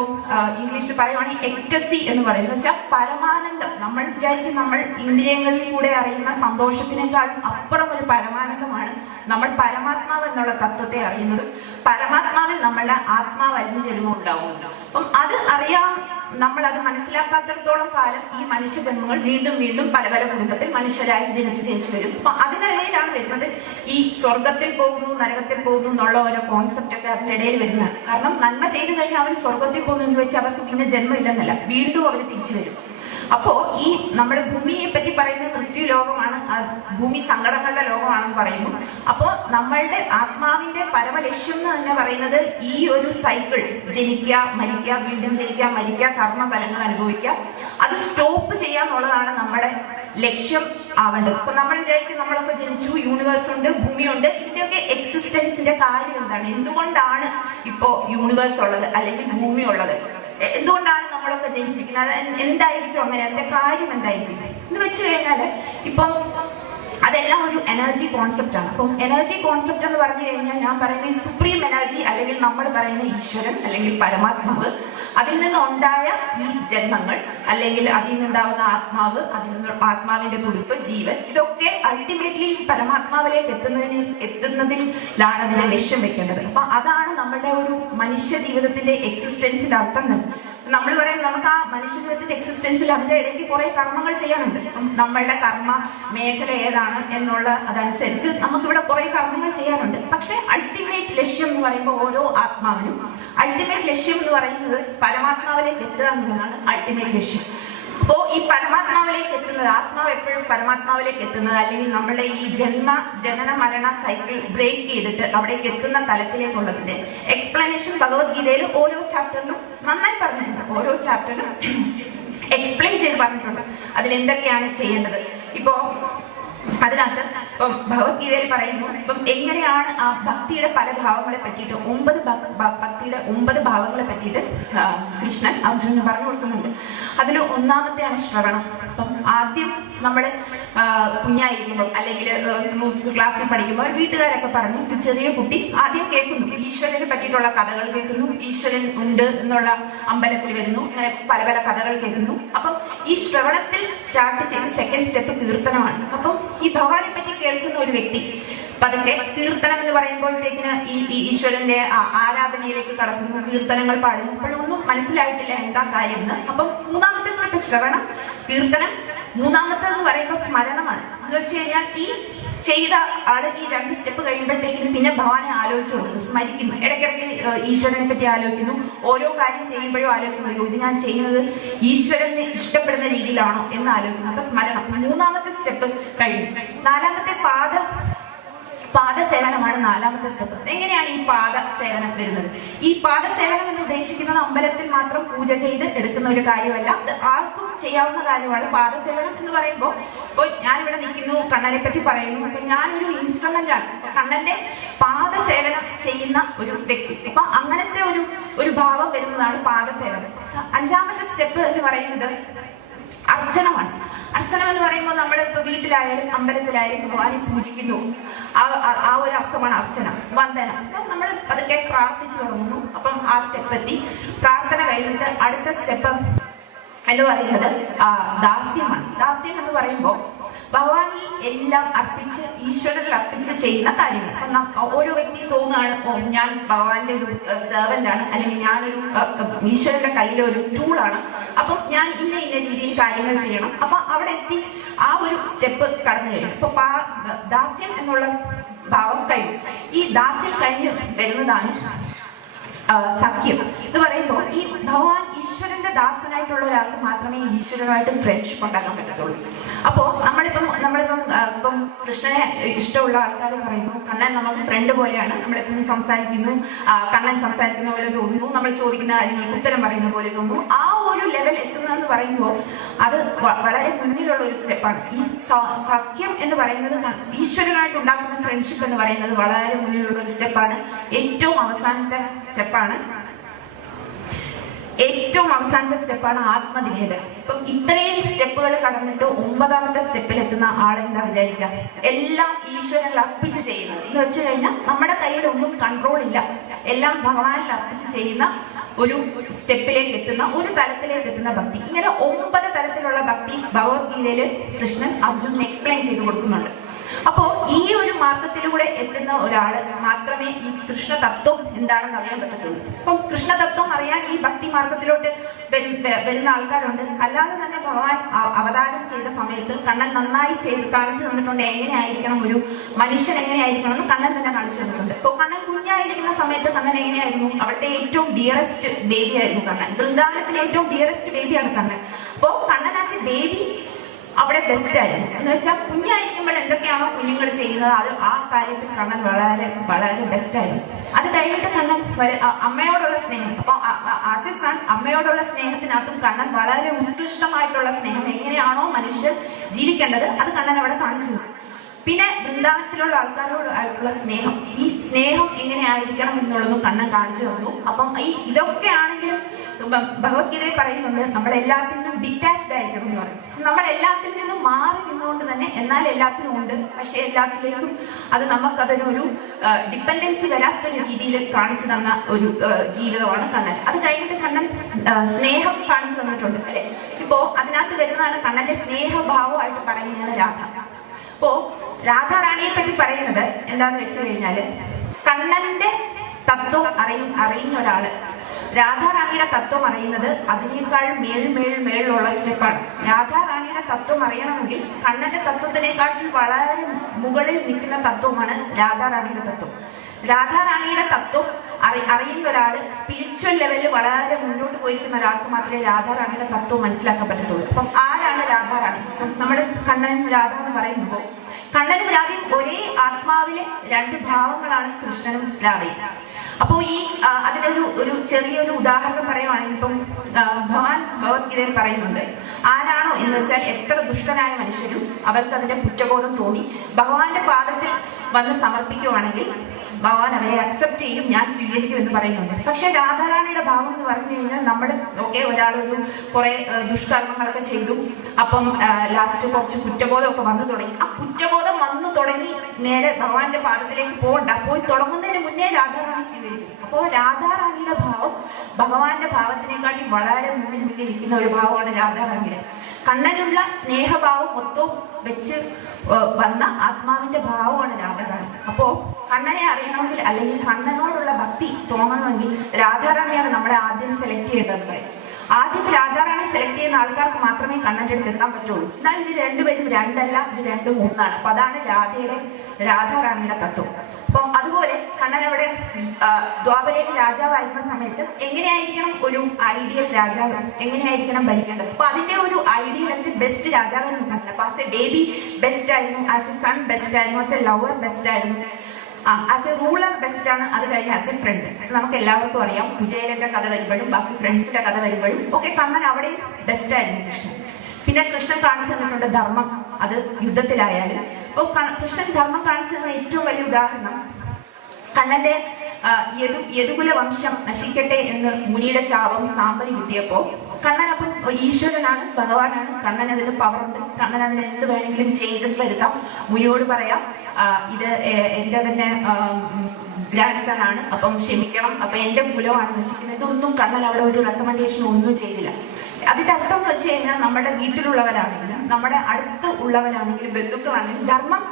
ഇംഗ്ലീഷിൽ പറയുവാണെങ്കിൽ എക്ടസി എന്ന് പറയുന്നത് വെച്ചാൽ പരമാനന്ദം. നമ്മൾ വിചാരിക്കും നമ്മൾ ഇന്ദ്രിയങ്ങളിൽ കൂടെ അറിയുന്ന സന്തോഷത്തിനേക്കാളും അപ്പുറം ഒരു പരമാനന്ദമാണ് നമ്മൾ പരമാത്മാവ് എന്നുള്ള തത്വത്തെ അറിയുന്നതും പരമാത്മാവിൽ നമ്മളുടെ ആത്മാവ് അലിഞ്ഞു ജന്മം ഉണ്ടാവുന്നത്. അപ്പം അത് അറിയാം, നമ്മൾ അത് മനസ്സിലാക്കാത്തിടത്തോളം കാലം ഈ മനുഷ്യ ജന്മങ്ങൾ വീണ്ടും വീണ്ടും പല പല കുടുംബത്തിൽ മനുഷ്യരായി ജനിച്ചു വരും. അപ്പൊ അതിനിടയിലാണ് വരുന്നത് ഈ സ്വർഗത്തിൽ പോകുന്നു, നരകത്തിൽ പോകുന്നു എന്നുള്ള ഓരോ കോൺസെപ്റ്റ് ഒക്കെ അതിനിടയിൽ വരുന്നതാണ്. കാരണം നന്മ ചെയ്തു കഴിഞ്ഞാൽ അവർ സ്വർഗത്തിൽ പോകുന്നു എന്ന് വെച്ചാൽ അവർക്ക് പിന്നെ ജന്മം ഇല്ലെന്നല്ല, വീണ്ടും അവർ തിരിച്ചു വരും. അപ്പോ ഈ നമ്മുടെ ഭൂമിയെ പറ്റി പറയുന്നത് മൃത്യു ലോകമാണ്, ഭൂമി സങ്കടങ്ങളുടെ ലോകമാണെന്ന് പറയുന്നു. അപ്പോ നമ്മളുടെ ആത്മാവിന്റെ പരമലക്ഷ്യം എന്ന് തന്നെ പറയുന്നത് ഈ ഒരു സൈക്കിൾ, ജനിക്കുക, മരിക്കുക, വീണ്ടും ജനിക്കുക, മരിക്കുക, കർമ്മഫലങ്ങൾ അനുഭവിക്കുക, അത് സ്റ്റോപ്പ് ചെയ്യാന്നുള്ളതാണ് നമ്മുടെ ലക്ഷ്യം ആവേണ്ടത്. ഇപ്പൊ നമ്മൾ വിചാരിക്കും നമ്മളൊക്കെ ജനിച്ചു, യൂണിവേഴ്സ് ഉണ്ട്, ഭൂമിയുണ്ട്, ഇതിന്റെയൊക്കെ എക്സിസ്റ്റൻസിന്റെ കാര്യം എന്താണ്? എന്തുകൊണ്ടാണ് ഇപ്പോ യൂണിവേഴ്സ് ഉള്ളത് അല്ലെങ്കിൽ ഭൂമി ഉള്ളത്? എന്തുകൊണ്ടാണ് നമ്മളൊക്കെ ജനിച്ചിരിക്കുന്നത്? എന്തായിരിക്കും അങ്ങനെ? അതിന്റെ കാര്യം എന്തായിരിക്കും എന്ന് വെച്ച് കഴിഞ്ഞാല് ഇപ്പം അതെല്ലാം ഒരു എനർജി കോൺസെപ്റ്റ് ആണ്. അപ്പം എനർജി കോൺസെപ്റ്റ് എന്ന് പറഞ്ഞു കഴിഞ്ഞാൽ ഞാൻ പറയുന്ന ഈ സുപ്രീം എനർജി, അല്ലെങ്കിൽ നമ്മൾ പറയുന്ന ഈശ്വരൻ അല്ലെങ്കിൽ പരമാത്മാവ്, അതിൽ നിന്നുണ്ടായ ഈ ജന്മങ്ങൾ, അല്ലെങ്കിൽ അതിൽ നിന്നുണ്ടാവുന്ന ആത്മാവ്, അതിൽ നിന്ന് ആത്മാവിന്റെ തുടിപ്പ്, ജീവൻ, ഇതൊക്കെ അൾട്ടിമേറ്റ്ലി പരമാത്മാവിലേക്ക് എത്തുന്നതിലാണ് അതിന്റെ ലക്ഷ്യം വെക്കേണ്ടത്. അപ്പൊ അതാണ് നമ്മുടെ ഒരു മനുഷ്യ ജീവിതത്തിന്റെ എക്സിസ്റ്റൻസിന്റെ അർത്ഥം തന്നെ. നമ്മൾ പറയും നമുക്ക് ആ മനുഷ്യ ജീവിതത്തിന്റെ എക്സിസ്റ്റൻസിൽ അതിന്റെ ഇടയ്ക്ക് കുറെ കർമ്മങ്ങൾ ചെയ്യാനുണ്ട്. നമ്മളുടെ കർമ്മ മേഖല ഏതാണ് എന്നുള്ള അതനുസരിച്ച് നമുക്കിവിടെ കുറെ കർമ്മങ്ങൾ ചെയ്യാനുണ്ട്. പക്ഷെ അൾട്ടിമേറ്റ് ലക്ഷ്യം എന്ന് പറയുമ്പോൾ ഓരോ ആത്മാവിനും അൾട്ടിമേറ്റ് ലക്ഷ്യം എന്ന് പറയുന്നത് പരമാത്മാവിലേക്ക് എത്തുക എന്നുള്ളതാണ് അൾട്ടിമേറ്റ് ലക്ഷ്യം. അപ്പോ ഈ പരമാത്മാവിലേക്ക് എത്തുന്നത്, ആത്മാവ് എപ്പോഴും പരമാത്മാവിലേക്ക് എത്തുന്നത്, അല്ലെങ്കിൽ നമ്മുടെ ഈ ജനന മരണ സൈക്കിൾ ബ്രേക്ക് ചെയ്തിട്ട് അവിടേക്ക് എത്തുന്ന തലത്തിലേക്കുള്ളതിന്റെ എക്സ്പ്ലനേഷൻ ഭഗവത്ഗീതയിൽ ഓരോ ചാപ്റ്ററിലും നന്നായി പറഞ്ഞിട്ടുണ്ട്. ഓരോ ചാപ്റ്ററിലും എക്സ്പ്ലെയിൻ ചെയ്ത് പറഞ്ഞിട്ടുണ്ട് അതിൽ എന്തൊക്കെയാണ് ചെയ്യേണ്ടത്. ഇപ്പോ അതിനകത്ത് ഇപ്പം ഭഗവത്ഗീതയിൽ പറയുന്നു ഇപ്പം എങ്ങനെയാണ് ആ ഭക്തിയുടെ പല ഭാവങ്ങളെ പറ്റിയിട്ട്, ഭക്തിയുടെ 9 ഭാവങ്ങളെ പറ്റിയിട്ട് കൃഷ്ണൻ അർജുനന് പറഞ്ഞു കൊടുക്കുന്നുണ്ട്. അതിൽ ഒന്നാമത്തെയാണ് ശ്രവണം. അപ്പം ആദ്യം നമ്മൾ കുഞ്ഞായിരിക്കുമ്പോൾ അല്ലെങ്കിൽ ക്ലാസ്സിൽ പഠിക്കുമ്പോൾ വീട്ടുകാരൊക്കെ പറഞ്ഞു, ചെറിയ കുട്ടി ആദ്യം കേൾക്കുന്നു, ഈശ്വരനെ പറ്റിയിട്ടുള്ള കഥകൾ കേൾക്കുന്നു, ഈശ്വരൻ ഉണ്ട് എന്നുള്ള അമ്പലത്തിൽ വരുന്നു, അങ്ങനെ പല പല കഥകൾ കേൾക്കുന്നു. അപ്പം ഈ ശ്രവണത്തിൽ സ്റ്റാർട്ട് ചെയ്ത് സെക്കൻഡ് സ്റ്റെപ്പ് കീർത്തനമാണ്. അപ്പം ഈ ഭഗവാനെ പറ്റി കേൾക്കുന്ന ഒരു വ്യക്തി പതുക്കെ കീർത്തനം എന്ന് പറയുമ്പോഴത്തേക്കിന് ഈ ഈശ്വരന്റെ ആരാധനയിലേക്ക് കടക്കുന്നു, കീർത്തനങ്ങൾ പാടുന്നു. ഇപ്പോഴൊന്നും മനസ്സിലായിട്ടില്ല എന്താ കാര്യം എന്ന്. അപ്പം മൂന്നാമത്തെ സ്റ്റെപ്പ് ശ്രവണം, കീർത്തനം. മൂന്നാമത്തെന്ന് പറയുമ്പോൾ സ്മരണമാണ്. എന്ന് വെച്ച് കഴിഞ്ഞാൽ ഈ ചെയ്ത ആള് ഈ 2 സ്റ്റെപ്പ് കഴിയുമ്പോഴത്തേക്കും പിന്നെ ഭഗവാനെ ആലോചിച്ചു കൊടുക്കുന്നു, സ്മരിക്കുന്നു. ഇടയ്ക്കിടയ്ക്ക് ഈശ്വരനെ പറ്റി ആലോചിക്കുന്നു. ഓരോ കാര്യം ചെയ്യുമ്പോഴും ആലോചിക്കുന്നു, ഇത് ഞാൻ ചെയ്യുന്നത് ഈശ്വരന് ഇഷ്ടപ്പെടുന്ന രീതിയിലാണോ എന്ന് ആലോചിക്കുന്നു. അപ്പൊ സ്മരണം മൂന്നാമത്തെ സ്റ്റെപ്പ് കഴിഞ്ഞു. നാലാമത്തെ പാദസേവനമാണ് നാലാമത്തെ സ്റ്റെപ്പ്. എങ്ങനെയാണ് ഈ പാദസേവനം വരുന്നത്? ഈ പാദസേവനം എന്ന് ഉദ്ദേശിക്കുന്നത് അമ്പലത്തിൽ മാത്രം പൂജ ചെയ്ത് എടുക്കുന്ന ഒരു കാര്യമല്ല, അത് ആർക്കും ചെയ്യാവുന്ന കാര്യമാണ്. പാദസേവനം എന്ന് പറയുമ്പോൾ ഇപ്പോൾ ഞാനിവിടെ നിൽക്കുന്നു, കണ്ണനെ പറ്റി പറയുന്നു, അപ്പൊ ഞാനൊരു ഇൻസ്ട്രുമെന്റ് ആണ്, കണ്ണന്റെ പാദസേവനം ചെയ്യുന്ന ഒരു വ്യക്തി. അപ്പൊ അങ്ങനത്തെ ഒരു ഭാവം വരുന്നതാണ് പാദസേവനം. അഞ്ചാമത്തെ സ്റ്റെപ്പ് എന്ന് പറയുന്നത് അർച്ചനമാണ്. അർച്ചനം എന്ന് പറയുമ്പോൾ നമ്മൾ ഇപ്പൊ വീട്ടിലായാലും അമ്പലത്തിലായാലും ഭഗവാനെ പൂജിക്കുന്നു, ആ ഒരു അർത്ഥമാണ് അർച്ചന, വന്ദനം. അപ്പം നമ്മൾ അതൊക്കെ പ്രാർത്ഥിച്ചു തുടങ്ങുന്നു. അപ്പം ആ സ്റ്റെപ്പ് എത്തി. പ്രാർത്ഥന കഴിഞ്ഞിട്ട് അടുത്ത സ്റ്റെപ്പ് എന്ന് പറയുന്നത് ദാസ്യമാണ്. ദാസ്യം എന്ന് പറയുമ്പോൾ ഭഗവാനിൽ എല്ലാം അർപ്പിച്ച്, ഈശ്വരനിൽ അർപ്പിച്ച് ചെയ്യുന്ന കാര്യങ്ങൾ. അപ്പം ഓരോ വ്യക്തി തോന്നുകയാണ്, ഞാൻ ഭഗവാന്റെ ഒരു സെർവന്റ് ആണ്, അല്ലെങ്കിൽ ഞാനൊരു ഈശ്വരന്റെ കയ്യിലെ ഒരു ടൂളാണ്, അപ്പം ഞാൻ ഇന്ന രീതിയിൽ കാര്യങ്ങൾ ചെയ്യണം. അപ്പൊ അവിടെ എത്തി ആ ഒരു സ്റ്റെപ്പ് കടന്നു കഴിഞ്ഞു. അപ്പൊ ദാസ്യം എന്നുള്ള ഭാവം കഴിഞ്ഞു. ഈ ദാസ്യം കഴിഞ്ഞ് വരുന്നതാണ് സഖ്യം എന്ന് പറയുമ്പോൾ ഈ ഭഗവാൻ ഈശ്വരന്റെ ദാസനായിട്ടുള്ള ഒരാൾക്ക് മാത്രമേ ഈശ്വരനുമായിട്ട് ഫ്രണ്ട്ഷിപ്പ് ഉണ്ടാക്കാൻ പറ്റത്തുള്ളൂ. അപ്പോ നമ്മളിപ്പം ഇപ്പം കൃഷ്ണനെ ഇഷ്ടമുള്ള ആൾക്കാർ പറയുന്നു, കണ്ണൻ നമുക്ക് ഫ്രണ്ട് പോലെയാണ്, നമ്മളെപ്പോഴും സംസാരിക്കുന്നു, കണ്ണൻ സംസാരിക്കുന്ന പോലെ തോന്നുന്നു, നമ്മൾ ചോദിക്കുന്ന കാര്യങ്ങൾക്ക് ഉത്തരം പറയുന്ന പോലെ തോന്നുന്നു. ആ ഒരു ലെവൽ എത്തുന്നതെന്ന് പറയുമ്പോൾ അത് വളരെ മുന്നിലുള്ള ഒരു സ്റ്റെപ്പാണ്. ഈ സഖ്യം എന്ന് പറയുന്നത് ഈശ്വരനായിട്ട് ഉണ്ടാക്കുന്ന ഫ്രണ്ട്ഷിപ്പ് എന്ന് പറയുന്നത് വളരെ മുന്നിലുള്ള ഒരു സ്റ്റെപ്പാണ്. ഏറ്റവും അവസാനത്തെ സ്റ്റെപ്പാണ് ആത്മനിവേദനം. ഇപ്പം ഇത്രയും സ്റ്റെപ്പുകൾ കടന്നിട്ട് 9ാമത്തെ സ്റ്റെപ്പിൽ എത്തുന്ന ആളെന്താ വിചാരിക്കുക, എല്ലാം ഈശ്വരനിൽ അർപ്പിച്ച് ചെയ്യുന്നത് എന്ന് വെച്ച് കഴിഞ്ഞാൽ നമ്മുടെ കയ്യിൽ ഒന്നും കൺട്രോൾ ഇല്ല, എല്ലാം ഭഗവാനിൽ അർപ്പിച്ച് ചെയ്യുന്ന ഒരു സ്റ്റെപ്പിലേക്ക് എത്തുന്ന, ഒരു തലത്തിലേക്ക് എത്തുന്ന ഭക്തി. ഇങ്ങനെ 9 തരത്തിലുള്ള ഭക്തി ഭഗവത്ഗീതയില് കൃഷ്ണൻ അർജുനന് എക്സ്പ്ലെയിൻ ചെയ്ത് കൊടുക്കുന്നുണ്ട്. അപ്പോ ഈ ഒരു മാർഗത്തിലൂടെ എത്തുന്ന ഒരാള് മാത്രമേ ഈ കൃഷ്ണ തത്വം എന്താണെന്ന് അറിയാൻ പറ്റത്തുള്ളൂ. അപ്പം കൃഷ്ണ തത്വം അറിയാൻ ഈ ഭക്തി മാർഗത്തിലോട്ട് വരുന്ന ആൾക്കാരുണ്ട്. അല്ലാതെ തന്നെ ഭഗവാൻ അവതാരം ചെയ്ത സമയത്ത് കണ്ണൻ നന്നായി കാണിച്ചു തന്നിട്ടുണ്ട്, എങ്ങനെയായിരിക്കണം ഒരു മനുഷ്യൻ, എങ്ങനെയായിരിക്കണം എന്ന് കണ്ണൻ തന്നെ കാണിച്ചു തന്നിട്ടുണ്ട്. ഇപ്പൊ കണ്ണൻ കുഞ്ഞായിരിക്കുന്ന സമയത്ത് കണ്ണൻ എങ്ങനെയായിരുന്നു? അവിടുത്തെ ഏറ്റവും ഡിയറസ്റ്റ് ബേബി ആയിരുന്നു കണ്ണൻ. വൃന്ദാവനത്തിലെ ഏറ്റവും ഡിയറസ്റ്റ് ബേബിയാണ് കണ്ണൻ. അപ്പോ കണ്ണൻ ആസ് എ ബേബി അവിടെ ബെസ്റ്റ് ആയിരുന്നു. എന്ന് വെച്ചാൽ കുഞ്ഞായിരിക്കുമ്പോൾ എന്തൊക്കെയാണോ കുഞ്ഞുങ്ങൾ ചെയ്യുന്നത് അത് ആ കാര്യത്തിൽ കണ്ണൻ വളരെ വളരെ ബെസ്റ്റ് ആയിരുന്നു. അത് കഴിഞ്ഞിട്ട് കണ്ണൻ അമ്മയോടുള്ള സ്നേഹം, അപ്പൊ ആസ് എ സൺ അമ്മയോടുള്ള സ്നേഹത്തിനകത്തും കണ്ണൻ വളരെ ഉത്കൃഷ്ടമായിട്ടുള്ള സ്നേഹം, എങ്ങനെയാണോ മനുഷ്യർ ജീവിക്കേണ്ടത് അത് കണ്ണൻ അവിടെ കാണിച്ചു. പിന്നെ വൃന്ദാവനത്തിലുള്ള ആൾക്കാരോട് ആയിട്ടുള്ള സ്നേഹം, ഈ സ്നേഹം എങ്ങനെ ആയിരിക്കണം എന്നുള്ളതും കണ്ണൻ കാണിച്ചു തന്നു. അപ്പം ഇതൊക്കെ ആണെങ്കിലും ഭഗവത്ഗീതയിൽ പറയുന്നുണ്ട് നമ്മൾ എല്ലാത്തിൽ നിന്നും ഡിറ്റാച്ച്ഡ് ആയിരിക്കണം എന്ന് പറയും. നമ്മൾ എല്ലാത്തിൽ നിന്നും മാറി നിന്നുകൊണ്ട് തന്നെ എന്നാൽ എല്ലാത്തിനും ഉണ്ട്, പക്ഷെ എല്ലാത്തിലേക്കും അത് നമുക്കതിനൊരു ഡിപ്പെൻഡൻസി വരാത്തൊരു രീതിയിൽ കാണിച്ചു തന്ന ഒരു ജീവിതമാണ് കണ്ണൻ. അത് കഴിഞ്ഞിട്ട് കണ്ണൻ സ്നേഹം കാണിച്ചു തന്നിട്ടുണ്ട് അല്ലെ. ഇപ്പോ അതിനകത്ത് വരുന്നതാണ് കണ്ണന്റെ സ്നേഹഭാവമായിട്ട് പറയുന്നതാണ് രാധ. അപ്പോ രാധാറാണിയെ പറ്റി പറയുന്നത് എന്താന്ന് വെച്ച് കഴിഞ്ഞാല്, കണ്ണന്റെ തത്വം അറിയുന്ന ഒരാള് രാധാറാണിയുടെ തത്വം അറിയുന്നത് അതിനേക്കാൾ മേളിലുള്ള സ്റ്റെപ്പാണ്. രാധാറാണിയുടെ തത്വം അറിയണമെങ്കിൽ കണ്ണന്റെ തത്വത്തിനേക്കാട്ടിൽ വളരെ മുകളിൽ നിൽക്കുന്ന തത്വമാണ് രാധാറാണിയുടെ തത്വം. രാധാറാണിയുടെ തത്വം അറിയുന്ന ഒരാള് സ്പിരിച്വൽ ലെവലിൽ വളരെ മുന്നോട്ട് പോയിരിക്കുന്ന ഒരാൾക്ക് മാത്രമേ രാധാറാണിയുടെ തത്വം മനസ്സിലാക്കാൻ പറ്റത്തുള്ളൂ. അപ്പം ആരാണ് രാധാറാണി? നമ്മൾ കണ്ണനും രാധ എന്ന് പറയുമ്പോൾ കണ്ണനും രാധയും ഒരേ ആത്മാവിലെ രണ്ട് ഭാവങ്ങളാണ് കൃഷ്ണനും രാധയും. അപ്പോ ഈ അതിനൊരു ചെറിയൊരു ഉദാഹരണം പറയുവാണെങ്കിൽ, ഇപ്പം ഭഗവാൻ ഭഗവത്ഗീതയിൽ പറയുന്നുണ്ട്, ആരാണോ എന്ന് വെച്ചാൽ എത്ര ദുഷ്ടനായ മനുഷ്യരും അവർക്ക് അതിന്റെ കുറ്റബോധം തോന്നി ഭഗവാന്റെ പാദത്തിൽ വന്ന് സമർപ്പിക്കുവാണെങ്കിൽ ഭഗവാൻ അവരെ അക്സെപ്റ്റ് ചെയ്യും, ഞാൻ സ്വീകരിക്കും എന്ന് പറയുന്നുണ്ട്. പക്ഷെ രാധാറാണിയുടെ ഭാവം എന്ന് പറഞ്ഞു കഴിഞ്ഞാൽ, നമ്മൾ ഒരാളൊരു കുറെ ദുഷ്കർമ്മങ്ങളൊക്കെ ചെയ്തു, അപ്പം ലാസ്റ്റ് കുറച്ച് കുറ്റബോധമൊക്കെ വന്നു തുടങ്ങി. ആ കുറ്റബോധം വന്നു തുടങ്ങി നേരെ ഭഗവാന്റെ പാദത്തിലേക്ക് പോകണ്ട, പോയി തുടങ്ങുന്നതിന് മുന്നേ രാധാറാണി സ്വീകരിക്കും. അപ്പോൾ രാധാറാണിയുടെ ഭാവം ഭഗവാന്റെ ഭാവത്തിനെക്കാട്ടി വളരെ മുന്നിൽ നിൽക്കുന്ന ഒരു ഭാവമാണ് രാധാറാണിയുടെ. കണ്ണനുള്ള സ്നേഹഭാവം മൊത്തം വെച്ച് വന്ന ആത്മാവിന്റെ ഭാവമാണ് രാധാറാണി. അപ്പോ കണ്ണനെ അറിയണമെങ്കിൽ അല്ലെങ്കിൽ കണ്ണനോടുള്ള ഭക്തി തോന്നണമെങ്കിൽ രാധാറാണിയാണ് നമ്മളെ ആദ്യം സെലക്ട് ചെയ്യേണ്ടത് പറയും. ആദ്യം രാധാറാണി സെലക്ട് ചെയ്യുന്ന ആൾക്കാർക്ക് മാത്രമേ കണ്ണന്റെ അടുത്ത് എത്താൻ പറ്റുള്ളൂ. എന്നാൽ ഇത് രണ്ടുപേരും രണ്ടല്ല, ഇത് രണ്ടും ഒന്നാണ്. അപ്പൊ അതാണ് രാധാറാണിയുടെ തത്വം. അപ്പം അതുപോലെ കണ്ണൻ അവിടെ ദ്വാപരയിൽ രാജാവായിരുന്ന സമയത്ത് എങ്ങനെയായിരിക്കണം ഒരു ഐഡിയൽ രാജാവ്, എങ്ങനെയായിരിക്കണം ഭരിക്കേണ്ടത്, അപ്പൊ അതിന്റെ ഒരു ഐഡിയൽ അതിന്റെ ബെസ്റ്റ് രാജാവായിരുന്നു കണ്ണൻ. അപ്പൊ ആസ് എ ബേബി ബെസ്റ്റ് ആയിരുന്നു, ആസ് എ സൺ ബെസ്റ്റ് ആയിരുന്നു, ആസ് എ ലവർ ബെസ്റ്റ് ആയിരുന്നു, ആസ് എ റൂളർ ബെസ്റ്റ് ആണ്. അത് കഴിഞ്ഞ് ആസ് എ ഫ്രണ്ട് നമുക്ക് എല്ലാവർക്കും അറിയാം. കുചേലന്റെ കഥ വരുമ്പോഴും ബാക്കി ഫ്രണ്ട്സിന്റെ കഥ വരുമ്പോഴും ഒക്കെ കണ്ണൻ അവിടെയും ബെസ്റ്റ് ആയിരുന്നു കൃഷ്ണൻ. പിന്നെ കൃഷ്ണൻ കാണിച്ചു തന്നിട്ടുണ്ട് ധർമ്മം, അത് യുദ്ധത്തിലായാലും. അപ്പോൾ കൃഷ്ണൻ ധർമ്മം കാണിച്ചു തന്ന ഏറ്റവും വലിയ ഉദാഹരണം കണ്ണന്റെ യദുകുല വംശം നശിക്കട്ടെ എന്ന് മുനിയുടെ ശാപം സാമ്പനി കിട്ടിയപ്പോ കണ്ണൻ അപ്പം ഈശ്വരനാണ്, ഭഗവാനാണ്, കണ്ണൻ അതിന് പവറുണ്ട്, കണ്ണൻ അതിന് എന്ത് വേണമെങ്കിലും ചേഞ്ചസ് വരുത്താം, മുനിയോട് പറയാം ഇത് എന്റെ തന്നെ ഗ്രാൻഡ് സൺ ആണ്, അപ്പം ക്ഷമിക്കണം, അപ്പൊ എന്റെ കുലമാണ് നശിക്കുന്നത്. ഇതൊന്നും കണ്ണൻ അവിടെ ഒരു റെക്കമെൻഡേഷൻ ഒന്നും ചെയ്തില്ല. അതിന്റെ അർത്ഥം എന്ന് വെച്ച് കഴിഞ്ഞാൽ നമ്മുടെ വീട്ടിലുള്ളവരാണെങ്കിലും നമ്മുടെ അടുത്ത് ഉള്ളവരാണെങ്കിലും ബന്ധുക്കളാണെങ്കിലും ധർമ്മം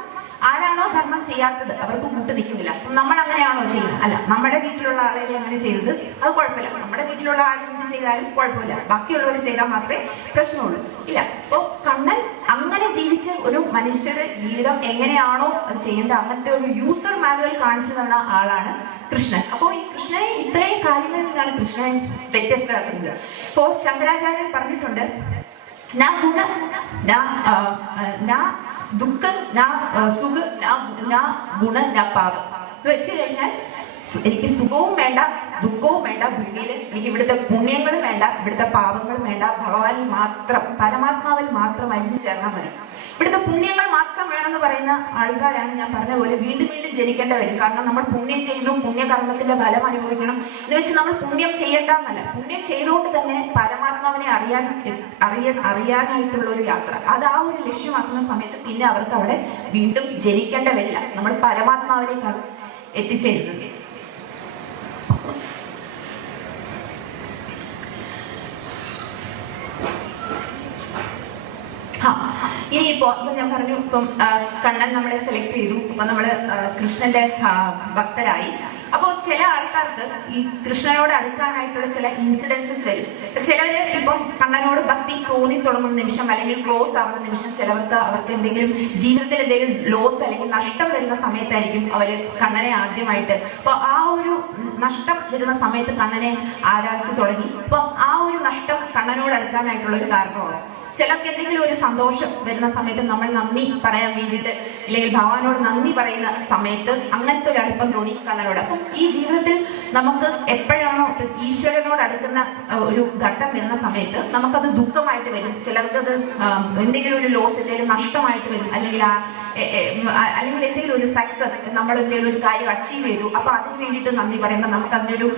ആരാണോ ധർമ്മം ചെയ്യാത്തത് അവർക്ക് കൂട്ട് നിൽക്കുന്നില്ല. നമ്മൾ അങ്ങനെയാണോ ചെയ്യുന്നത്? അല്ല, നമ്മുടെ വീട്ടിലുള്ള ആളെ അങ്ങനെ ചെയ്തത് അത് കുഴപ്പമില്ല. നമ്മുടെ വീട്ടിലുള്ള ആൾ എന്ത് ചെയ്താലും കുഴപ്പമില്ല, ബാക്കിയുള്ളവർ ചെയ്താൽ മാത്രമേ പ്രശ്നമുള്ളൂ. ഇല്ല, അപ്പോ കണ്ണൻ അങ്ങനെ ജീവിച്ച ഒരു മനുഷ്യരുടെ ജീവിതം എങ്ങനെയാണോ അത് ചെയ്യേണ്ടത് അങ്ങനത്തെ ഒരു യൂസർ മാനുവൽ കാണിച്ചു തന്ന ആളാണ് കൃഷ്ണൻ. അപ്പോൾ ഈ കൃഷ്ണനെ ഇത്രയും കാര്യങ്ങളിൽ നിന്നാണ് കൃഷ്ണൻ വ്യത്യസ്തരാക്കുന്നത്. ഇപ്പോ ശങ്കരാചാര്യൻ പറഞ്ഞിട്ടുണ്ട്, നാ ഗുണ നാ ദുഃഖ നാ സുഖ നാ ഗുണ നാ പാപ എന്ന് വെച്ച് കഴിഞ്ഞാൽ എനിക്ക് സുഖവും വേണ്ട ദുഃഖവും വേണ്ട ഭൂമിയിൽ, എനിക്ക് ഇവിടുത്തെ പുണ്യങ്ങളും വേണ്ട ഇവിടുത്തെ പാപങ്ങളും വേണ്ട, ഭഗവാനിൽ മാത്രം പരമാത്മാവിൽ മാത്രം അലിഞ്ഞു ചേർന്നാൽ മതി. ഇവിടുത്തെ പുണ്യങ്ങൾ മാത്രം വേണമെന്ന് പറയുന്ന ആൾക്കാരാണ് ഞാൻ പറഞ്ഞ പോലെ വീണ്ടും വീണ്ടും ജനിക്കേണ്ട വരും. കാരണം നമ്മൾ പുണ്യം ചെയ്യുന്നു, പുണ്യകർമ്മത്തിന്റെ ഫലം അനുഭവിക്കണം എന്ന് വെച്ച് നമ്മൾ പുണ്യം ചെയ്യേണ്ടെന്നല്ല, പുണ്യം ചെയ്തുകൊണ്ട് തന്നെ പരമാത്മാവിനെ അറിയാനായിട്ടുള്ള ഒരു യാത്ര, അത് ആ ഒരു ലക്ഷ്യമാക്കുന്ന സമയത്ത് പിന്നെ അവർക്ക് അവിടെ വീണ്ടും ജനിക്കേണ്ട വരില്ല. നമ്മൾ പരമാത്മാവിലേക്കാണ് എത്തിച്ചേരുന്നത്. ഇനിയിപ്പോ ഞാൻ പറഞ്ഞു, ഇപ്പം കണ്ണൻ നമ്മളെ സെലക്ട് ചെയ്തു, അപ്പൊ നമ്മള് കൃഷ്ണന്റെ ഭക്തരായി. അപ്പോ ചില ആൾക്കാർക്ക് ഈ കൃഷ്ണനോട് അടുക്കാനായിട്ടുള്ള ചില ഇൻസിഡൻസസ് വരും. ചിലവര് ഇപ്പം കണ്ണനോട് ഭക്തി തോന്നി തുടങ്ങുന്ന നിമിഷം അല്ലെങ്കിൽ ക്ലോസ് ആവുന്ന നിമിഷം ചിലവർക്ക് അവർക്ക് എന്തെങ്കിലും ജീവിതത്തിൽ എന്തെങ്കിലും ലോസ് അല്ലെങ്കിൽ നഷ്ടം വരുന്ന സമയത്തായിരിക്കും അവര് കണ്ണനെ ആദ്യമായിട്ട്, അപ്പൊ ആ ഒരു നഷ്ടം വരുന്ന സമയത്ത് കണ്ണനെ ആരാധിച്ചു തുടങ്ങി. അപ്പൊ ആ ഒരു നഷ്ടം കണ്ണനോട് അടുക്കാനായിട്ടുള്ള ഒരു കാരണമാണ്. ചിലർക്ക് എന്തെങ്കിലും ഒരു സന്തോഷം വരുന്ന സമയത്ത് നമ്മൾ നന്ദി പറയാൻ വേണ്ടിയിട്ട് അല്ലെങ്കിൽ ഭഗവാനോട് നന്ദി പറയുന്ന സമയത്ത് അങ്ങനത്തെ ഒരു അടുപ്പം തോന്നി കണ്ണനോട്. അപ്പം ഈ ജീവിതത്തിൽ നമുക്ക് എപ്പോഴാണോ ഈശ്വരനോട് അടുക്കുന്ന ഒരു ഘട്ടം വരുന്ന സമയത്ത് നമുക്കത് ദുഃഖമായിട്ട് വരും, ചിലർക്കത് എന്തെങ്കിലും ഒരു ലോസ് എന്തെങ്കിലും നഷ്ടമായിട്ട് വരും, അല്ലെങ്കിൽ എന്തെങ്കിലും ഒരു സക്സസ് നമ്മൾ എന്തെങ്കിലും ഒരു കാര്യം അച്ചീവ് ചെയ്തു, അപ്പൊ അതിന് വേണ്ടിയിട്ട് നന്ദി പറയുമ്പോൾ നമുക്ക് അതിനൊരു